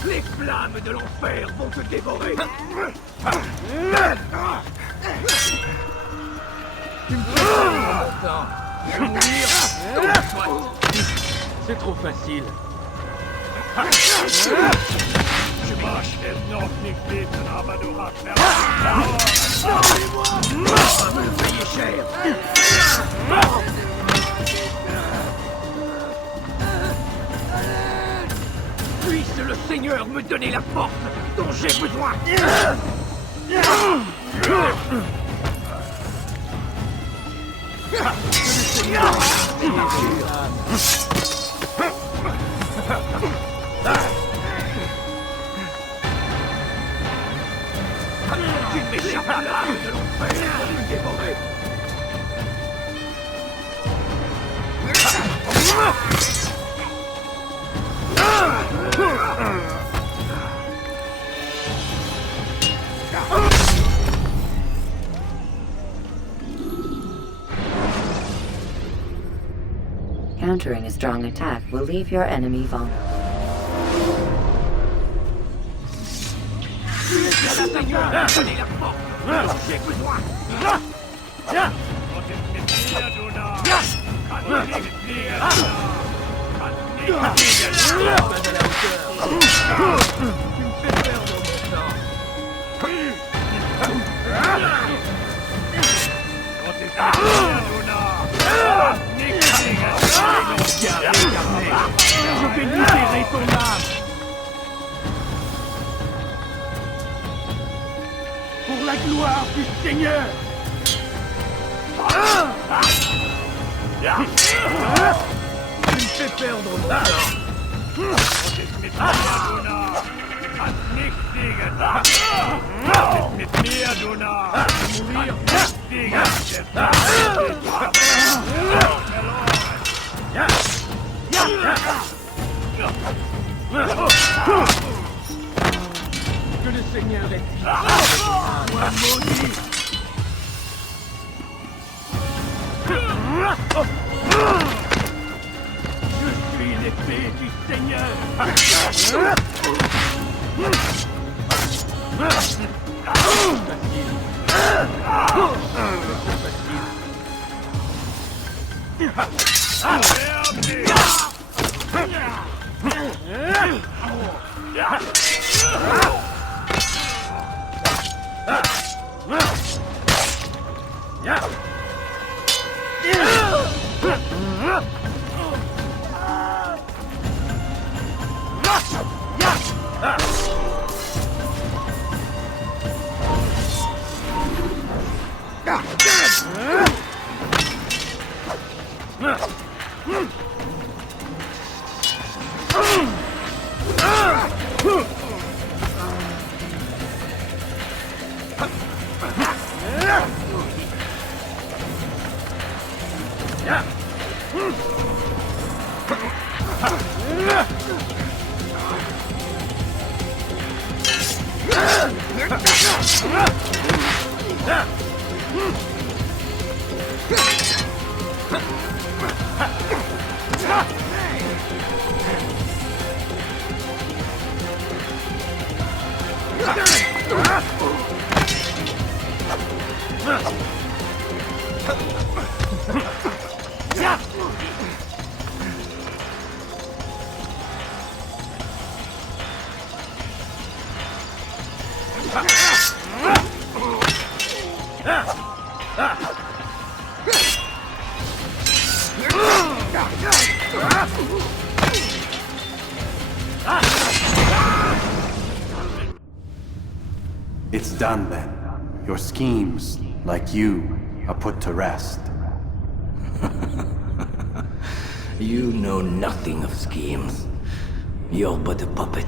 Les flammes de l'enfer vont te dévorer. Tu me fais peur en mon temps. Je veux mourir? C'est trop facile. Je m'achève non niquer de la Madura. On va me le payer cher. Puisse le Seigneur me donner la force dont j'ai besoin. Tu m'échappes à l'âme de l'enfer pour me dévorer. Countering a strong attack will leave your enemy vulnerable. J'ai besoin. Je vais libérer ton âme. Pour la gloire du Seigneur. Tu me fais perdre mon temps. Que le Seigneur est moi maudit. Je suis l'épée du Seigneur. It's done then. Your schemes, like you, are put to rest. You know nothing of schemes. You're but a puppet.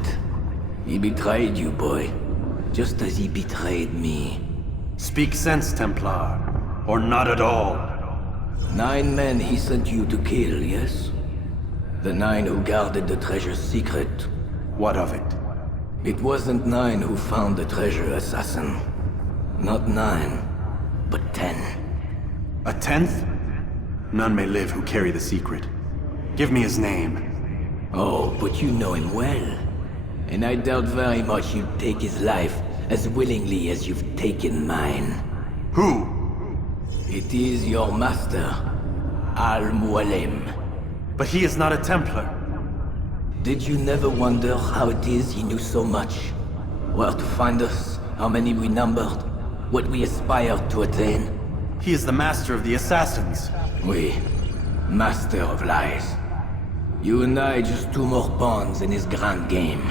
He betrayed you, boy. Just as he betrayed me. Speak sense, Templar. Or not at all. 9 men he sent you to kill, yes? The 9 who guarded the treasure's secret. What of it? It wasn't 9 who found the treasure, assassin. Not 9, but 10. A 10th? None may live who carry the secret. Give me his name. Oh, but you know him well. And I doubt very much you'd take his life as willingly as you've taken mine. Who? It is your master, Al-Mualim. But he is not a Templar. Did you never wonder how it is he knew so much? Where to find us, how many we numbered, what we aspired to attain? He is the master of the assassins. Oui, master of lies. You and I just 2 more pawns in his grand game.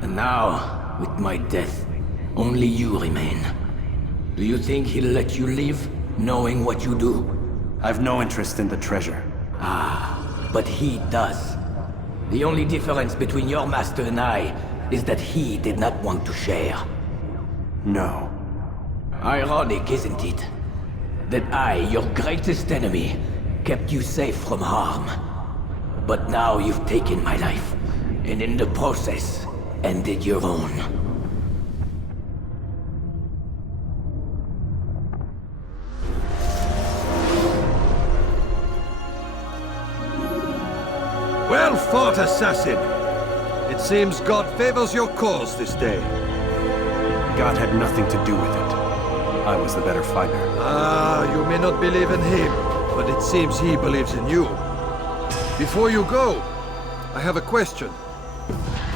And now, with my death, only you remain. Do you think he'll let you live, knowing what you do? I've no interest in the treasure. Ah, but he does. The only difference between your master and I is that he did not want to share. No. Ironic, isn't it? That I, your greatest enemy, kept you safe from harm. But now you've taken my life, and in the process, ended your own. Well fought, assassin! It seems God favors your cause this day. God had nothing to do with it. I was the better fighter. Ah, you may not believe in him, but it seems he believes in you. Before you go, I have a question.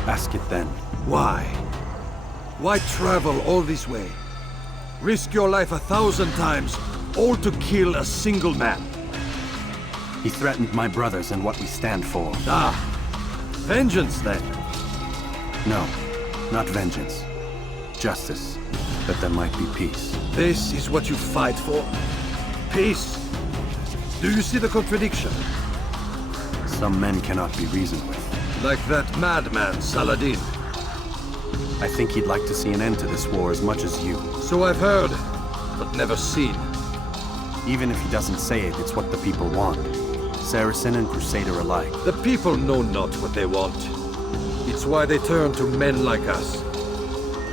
Ask it then. Why? Why travel all this way? Risk your life 1,000 times, all to kill a single man. He threatened my brothers and what we stand for. Ah, vengeance then? No, not vengeance. Justice, that there might be peace. This is what you fight for? Peace? Do you see the contradiction? Some men cannot be reasoned with. Like that madman, Saladin. I think he'd like to see an end to this war as much as you. So I've heard, but never seen. Even if he doesn't say it, it's what the people want. Saracen and Crusader alike. The people know not what they want. It's why they turn to men like us.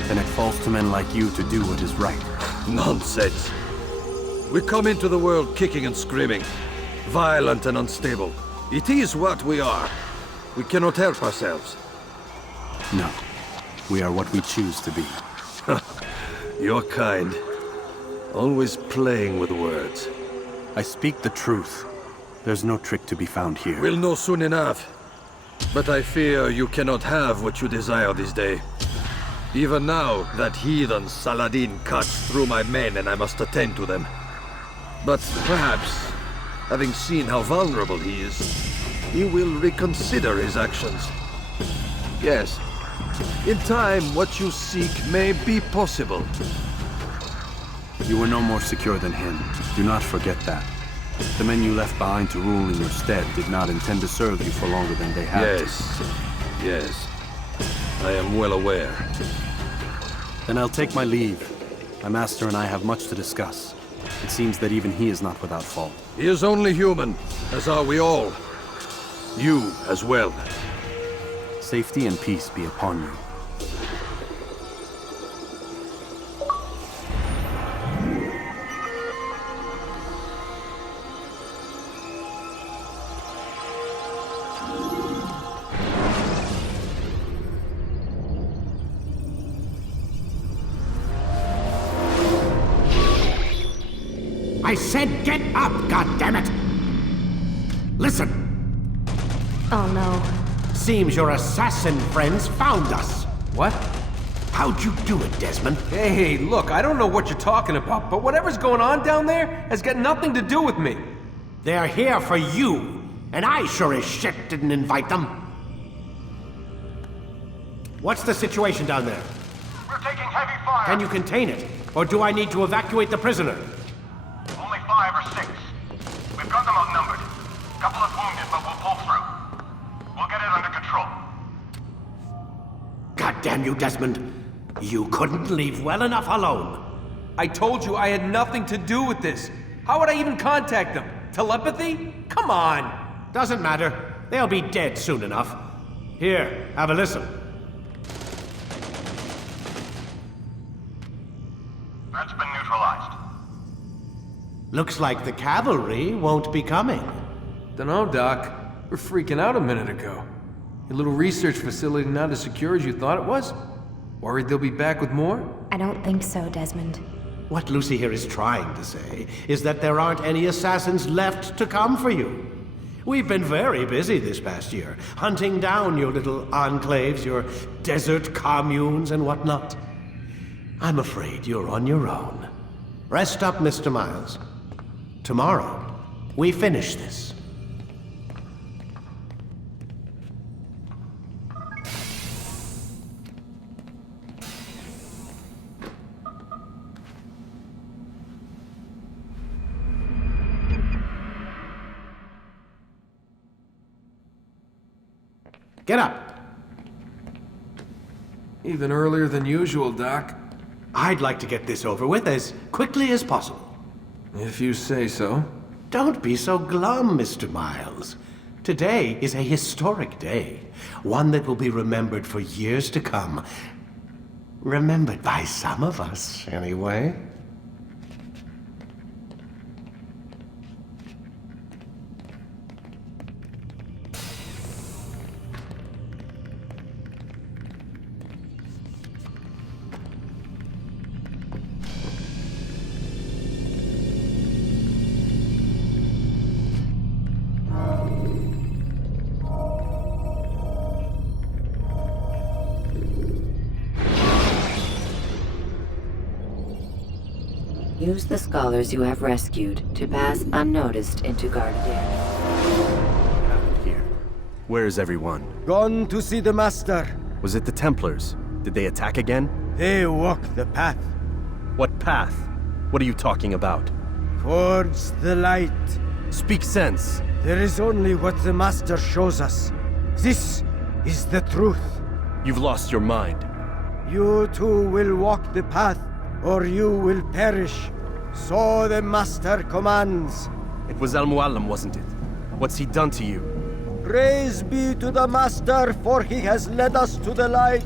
Then it falls to men like you to do what is right. Nonsense. We come into the world kicking and screaming, violent and unstable. It is what we are. We cannot help ourselves. No. We are what we choose to be. You're kind. Always playing with words. I speak the truth. There's no trick to be found here. We'll know soon enough. But I fear you cannot have what you desire this day. Even now, that heathen Saladin cuts through my men and I must attend to them. But perhaps, having seen how vulnerable he is, he will reconsider his actions. Yes, In time, what you seek may be possible. You were no more secure than him. Do not forget that. The men you left behind to rule in your stead did not intend to serve you for longer than they had to. Yes. I am well aware. Then I'll take my leave. My master and I have much to discuss. It seems that even he is not without fault. He is only human, as are we all. You as well. Safety and peace be upon you. I said get up, goddammit! Listen! Oh no. Seems your assassin friends found us. What? How'd you do it, Desmond? Hey, look, I don't know what you're talking about, but whatever's going on down there has got nothing to do with me. They're here for you, and I sure as shit didn't invite them. What's the situation down there? We're taking heavy fire. Can you contain it? Or do I need to evacuate the prisoner? Only 5 or 6. We've got them outnumbered. Couple of wounded, but we'll pull through. We'll get it under control. God damn you, Desmond. You couldn't leave well enough alone. I told you I had nothing to do with this. How would I even contact them? Telepathy? Come on! Doesn't matter. They'll be dead soon enough. Here, have a listen. That's been neutralized. Looks like the cavalry won't be coming. Dunno, Doc. We're freaking out a minute ago. Your little research facility not as secure as you thought it was? Worried they'll be back with more? I don't think so, Desmond. What Lucy here is trying to say is that there aren't any assassins left to come for you. We've been very busy this past year, hunting down your little enclaves, your desert communes and whatnot. I'm afraid you're on your own. Rest up, Mr. Miles. Tomorrow, we finish this. Get up! Even earlier than usual, Doc. I'd like to get this over with as quickly as possible. If you say so. Don't be so glum, Mr. Miles. Today is a historic day. One that will be remembered for years to come. Remembered by some of us, anyway. Use the scholars you have rescued to pass unnoticed into guarded areas. Here. Where is everyone? Gone to see the Master. Was it the Templars? Did they attack again? They walk the path. What path? What are you talking about? Towards the light. Speak sense. There is only what the Master shows us. This is the truth. You've lost your mind. You too will walk the path, or you will perish. So the Master commands. It was Al-Mualim, wasn't it? What's he done to you? Praise be to the Master, for he has led us to the light.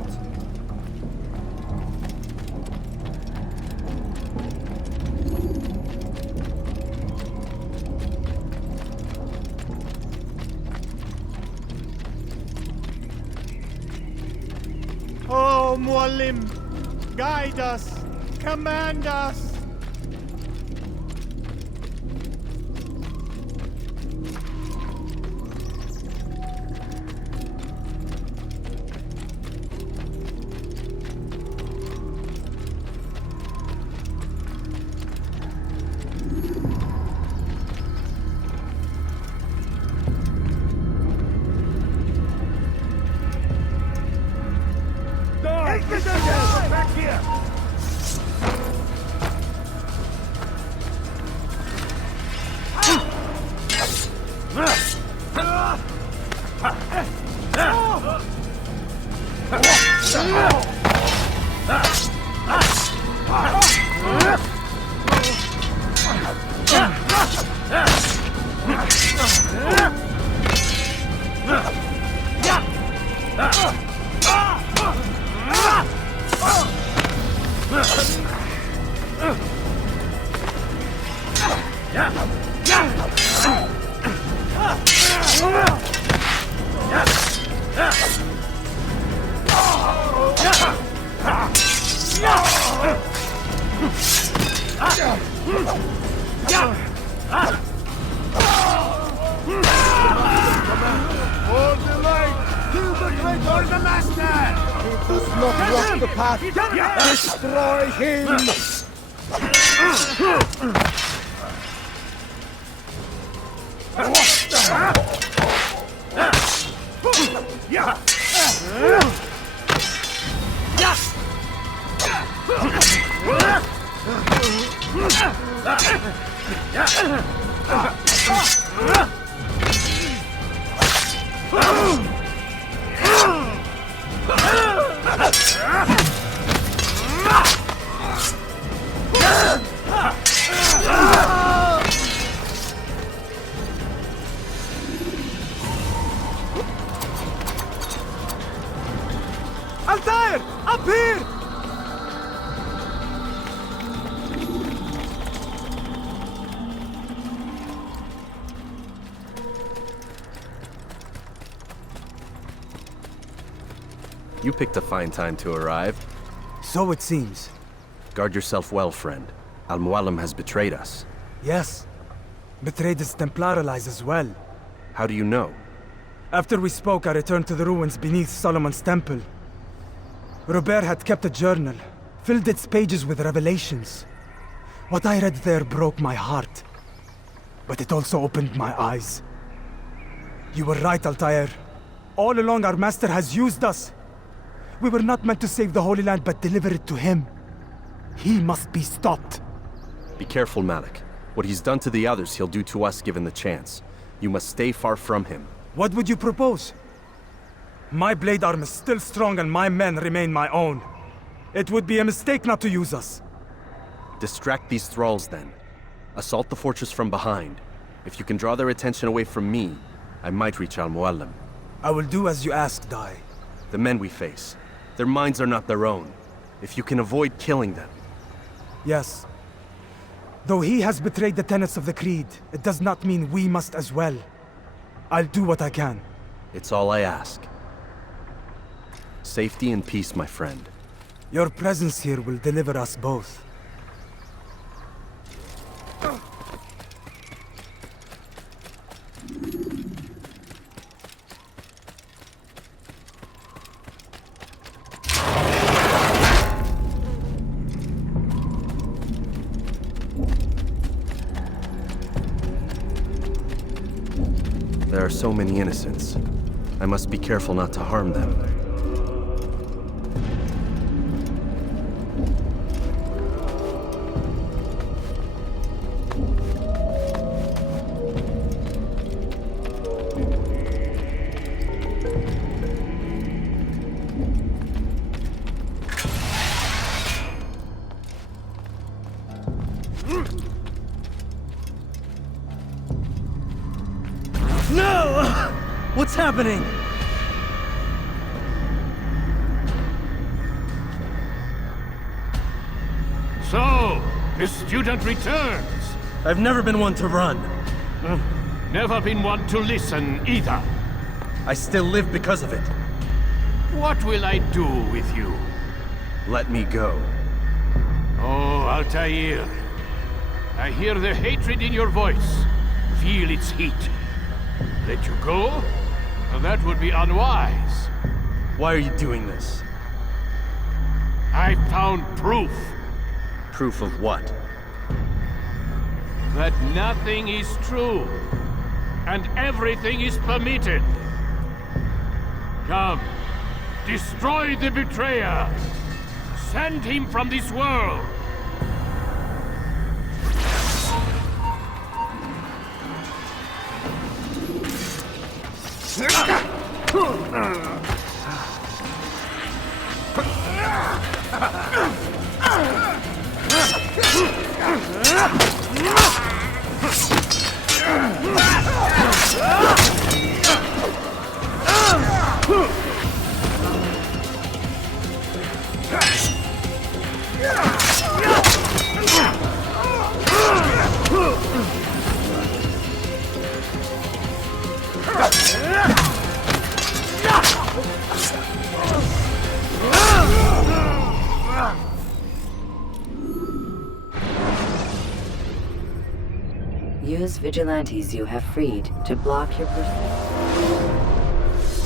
Oh, Mualim, guide us, command us. Get down! Back here! Destroy him! Altair! Up here! You picked a fine time to arrive. So it seems. Guard yourself well, friend. Al-Mualim has betrayed us. Yes. Betrayed his Templar allies as well. How do you know? After we spoke, I returned to the ruins beneath Solomon's temple. Robert had kept a journal, filled its pages with revelations. What I read there broke my heart. But it also opened my eyes. You were right, Altair. All along our master has used us. We were not meant to save the Holy Land, but deliver it to him. He must be stopped. Be careful, Malik. What he's done to the others, he'll do to us given the chance. You must stay far from him. What would you propose? My blade arm is still strong and my men remain my own. It would be a mistake not to use us. Distract these thralls then. Assault the fortress from behind. If you can draw their attention away from me, I might reach Al-Mualim. I will do as you ask, Dai. The men we face, their minds are not their own. If you can avoid killing them. Yes. Though he has betrayed the tenets of the Creed, it does not mean we must as well. I'll do what I can. It's all I ask. Safety and peace, my friend. Your presence here will deliver us both. There are so many innocents. I must be careful not to harm them. No! What's happening? So, the student returns. I've never been one to run. Never been one to listen either. I still live because of it. What will I do with you? Let me go. Oh, Altair. I hear the hatred in your voice. Feel its heat. Let you go? That would be unwise. Why are you doing this? I found proof. Proof of what? That nothing is true. And everything is permitted. Come. Destroy the betrayer! Send him from this world! Use vigilantes you have freed to block your pursuit.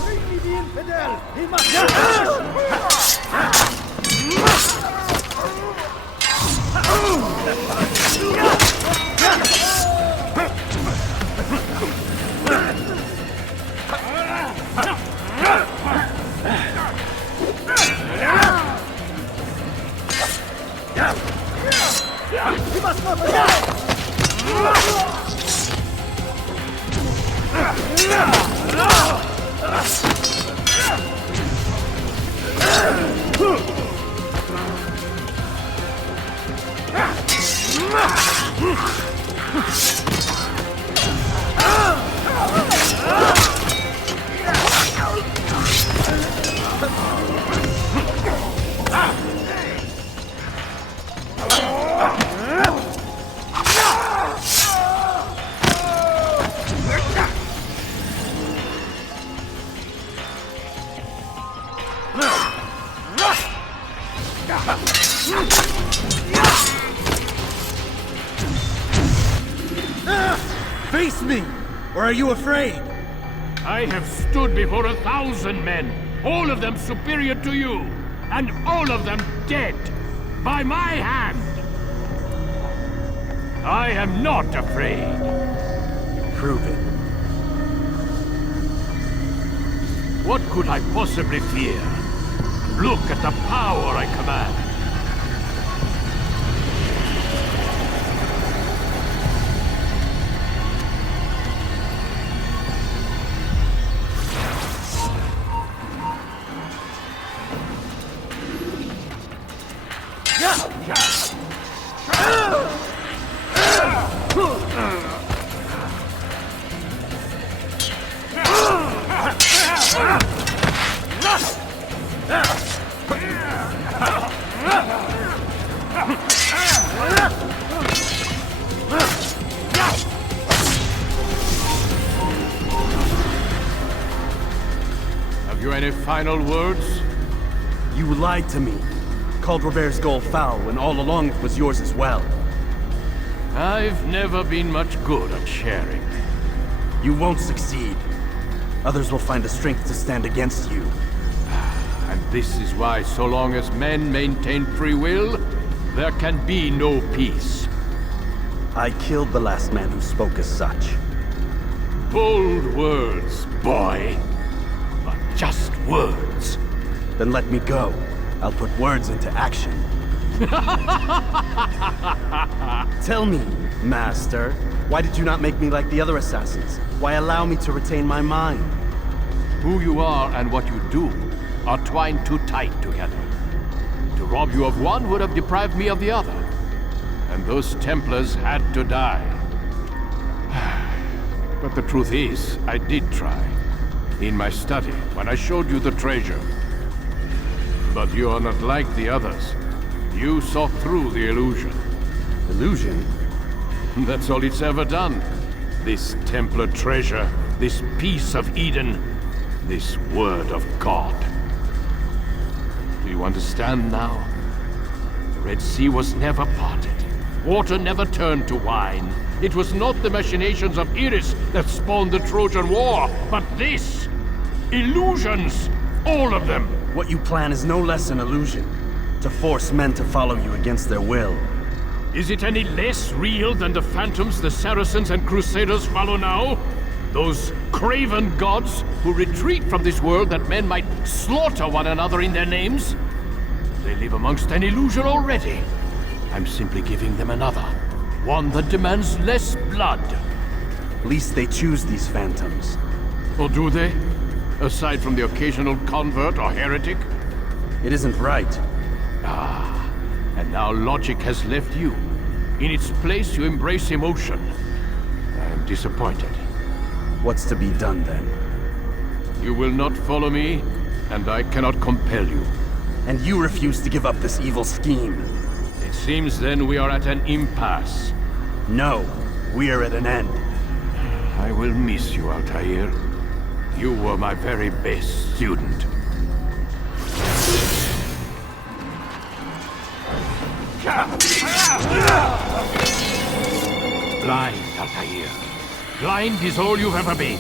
Bring me the infidel! He must He must not die! Face me! Or are you afraid? I have stood before 1,000 men, all of them superior to you, and all of them dead, by my hand. I am not afraid. Prove it. What could I possibly fear? Look at the power I command. Have you any final words? You lied to me. Called Robert's goal foul when all along it was yours as well. I've never been much good at sharing. You won't succeed. Others will find the strength to stand against you. And this is why, so long as men maintain free will, there can be no peace. I killed the last man who spoke as such. Bold words, boy. But just words. Then let me go. I'll put words into action. Tell me, Master, why did you not make me like the other assassins? Why allow me to retain my mind? Who you are and what you do are twined too tight together. To rob you of one would have deprived me of the other. And those Templars had to die. But the truth is, I did try. In my study, when I showed you the treasure. But you are not like the others. You saw through the illusion. Illusion? That's all it's ever done. This Templar treasure, this piece of Eden, this word of God. Do you understand now? The Red Sea was never parted. Water never turned to wine. It was not the machinations of Iris that spawned the Trojan War, but this! Illusions! All of them! What you plan is no less an illusion. To force men to follow you against their will. Is it any less real than the phantoms the Saracens and Crusaders follow now? Those craven gods who retreat from this world that men might slaughter one another in their names? They live amongst an illusion already. I'm simply giving them another. One that demands less blood. At least they choose these phantoms. Or do they? Aside from the occasional convert or heretic? It isn't right. Ah, and now logic has left you. In its place, you embrace emotion. I am disappointed. What's to be done, then? You will not follow me, and I cannot compel you. And you refuse to give up this evil scheme. It seems then we are at an impasse. No, we are at an end. I will miss you, Altair. You were my very best student. Blind, Altair. Blind is all you've ever been.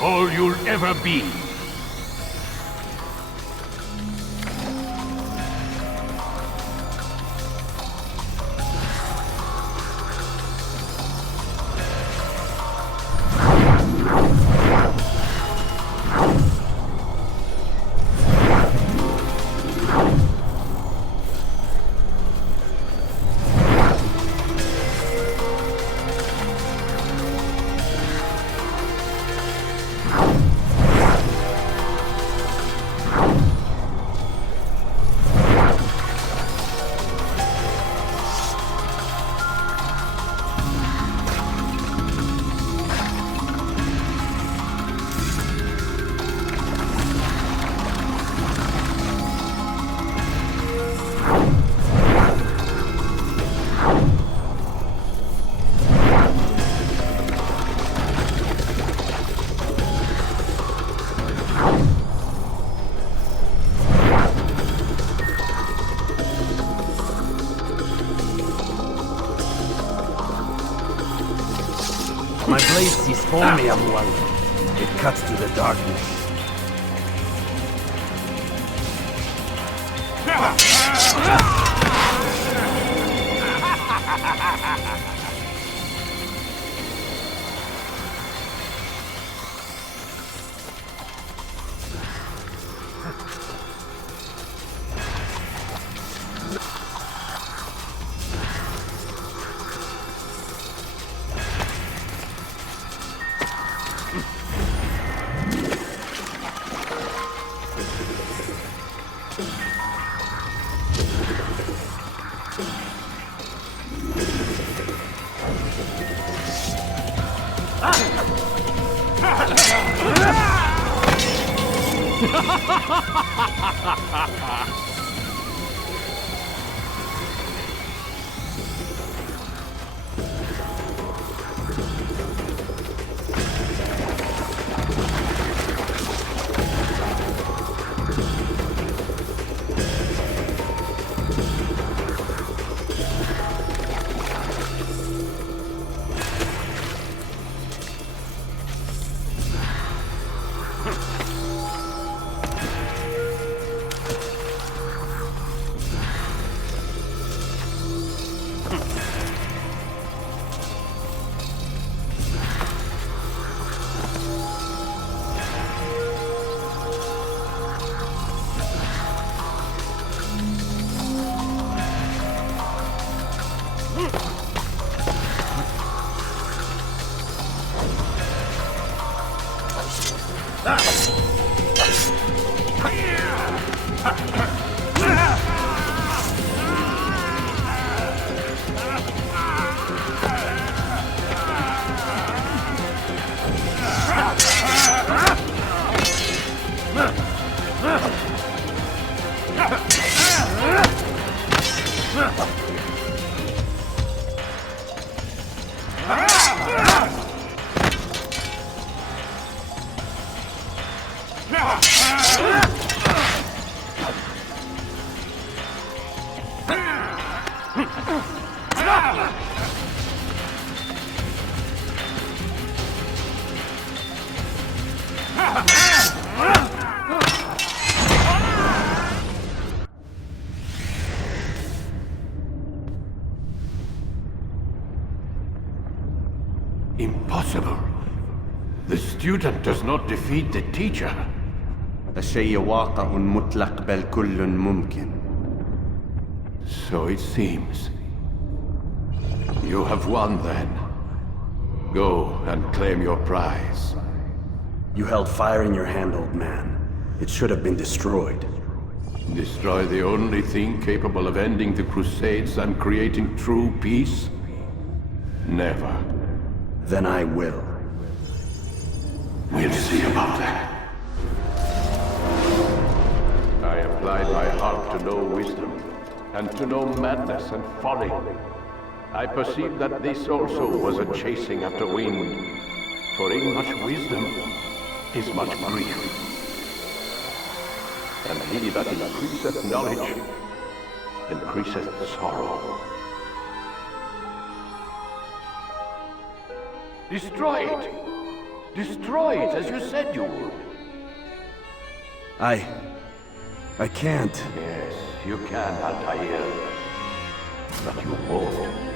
All you'll ever be. My blade sees for me, Amual. It cuts through the darkness. Impossible. The student does not defeat the teacher. الشيء واقع مطلق بل كل ممكن. So it seems. You have won then. Go and claim your prize. You held fire in your hand, old man. It should have been destroyed. Destroy the only thing capable of ending the Crusades and creating true peace? Never. Then I will. We'll see about that. I applied my heart to know wisdom, and to know madness and folly. I perceived that this also was a chasing after wind, for in much wisdom is much grief. And he that increaseth knowledge, increaseth sorrow. Destroy it! Destroy it as you said you would. I can't. Yes, you can, Altair. But you won't.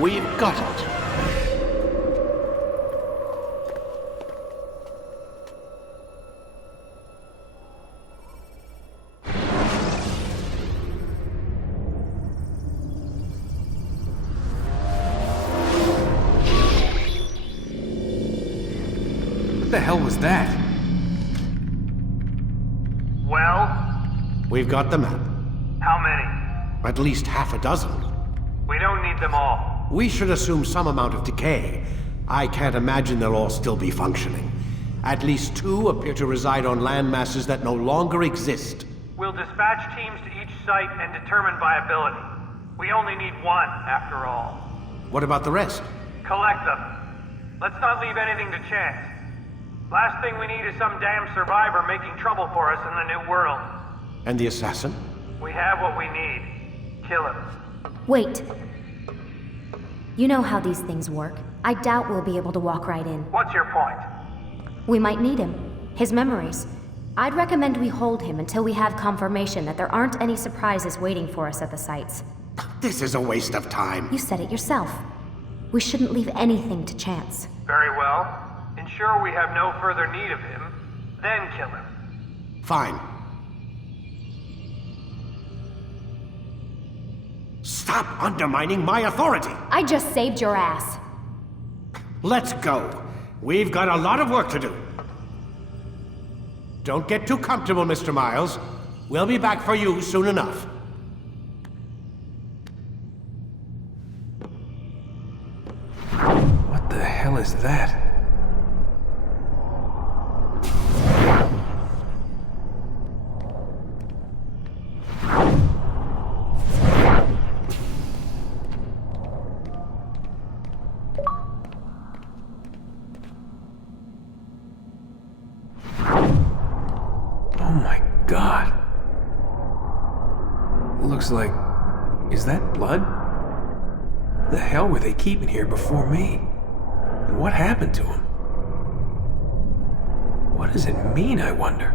We've got it. What the hell was that? Well? We've got the map. How many? At least half a dozen. We don't need them all. We should assume some amount of decay. I can't imagine they'll all still be functioning. At least 2 appear to reside on land masses that no longer exist. We'll dispatch teams to each site and determine viability. We only need 1, after all. What about the rest? Collect them. Let's not leave anything to chance. Last thing we need is some damn survivor making trouble for us in the New World. And the assassin? We have what we need. Kill him. Wait. You know how these things work. I doubt we'll be able to walk right in. What's your point? We might need him. His memories. I'd recommend we hold him until we have confirmation that there aren't any surprises waiting for us at the sites. This is a waste of time. You said it yourself. We shouldn't leave anything to chance. Very well. Ensure we have no further need of him, then kill him. Fine. Stop undermining my authority! I just saved your ass. Let's go. We've got a lot of work to do. Don't get too comfortable, Mr. Miles. We'll be back for you soon enough. What the hell is that? Looks like... is that blood? The hell were they keeping here before me? And what happened to him? What does it mean, I wonder?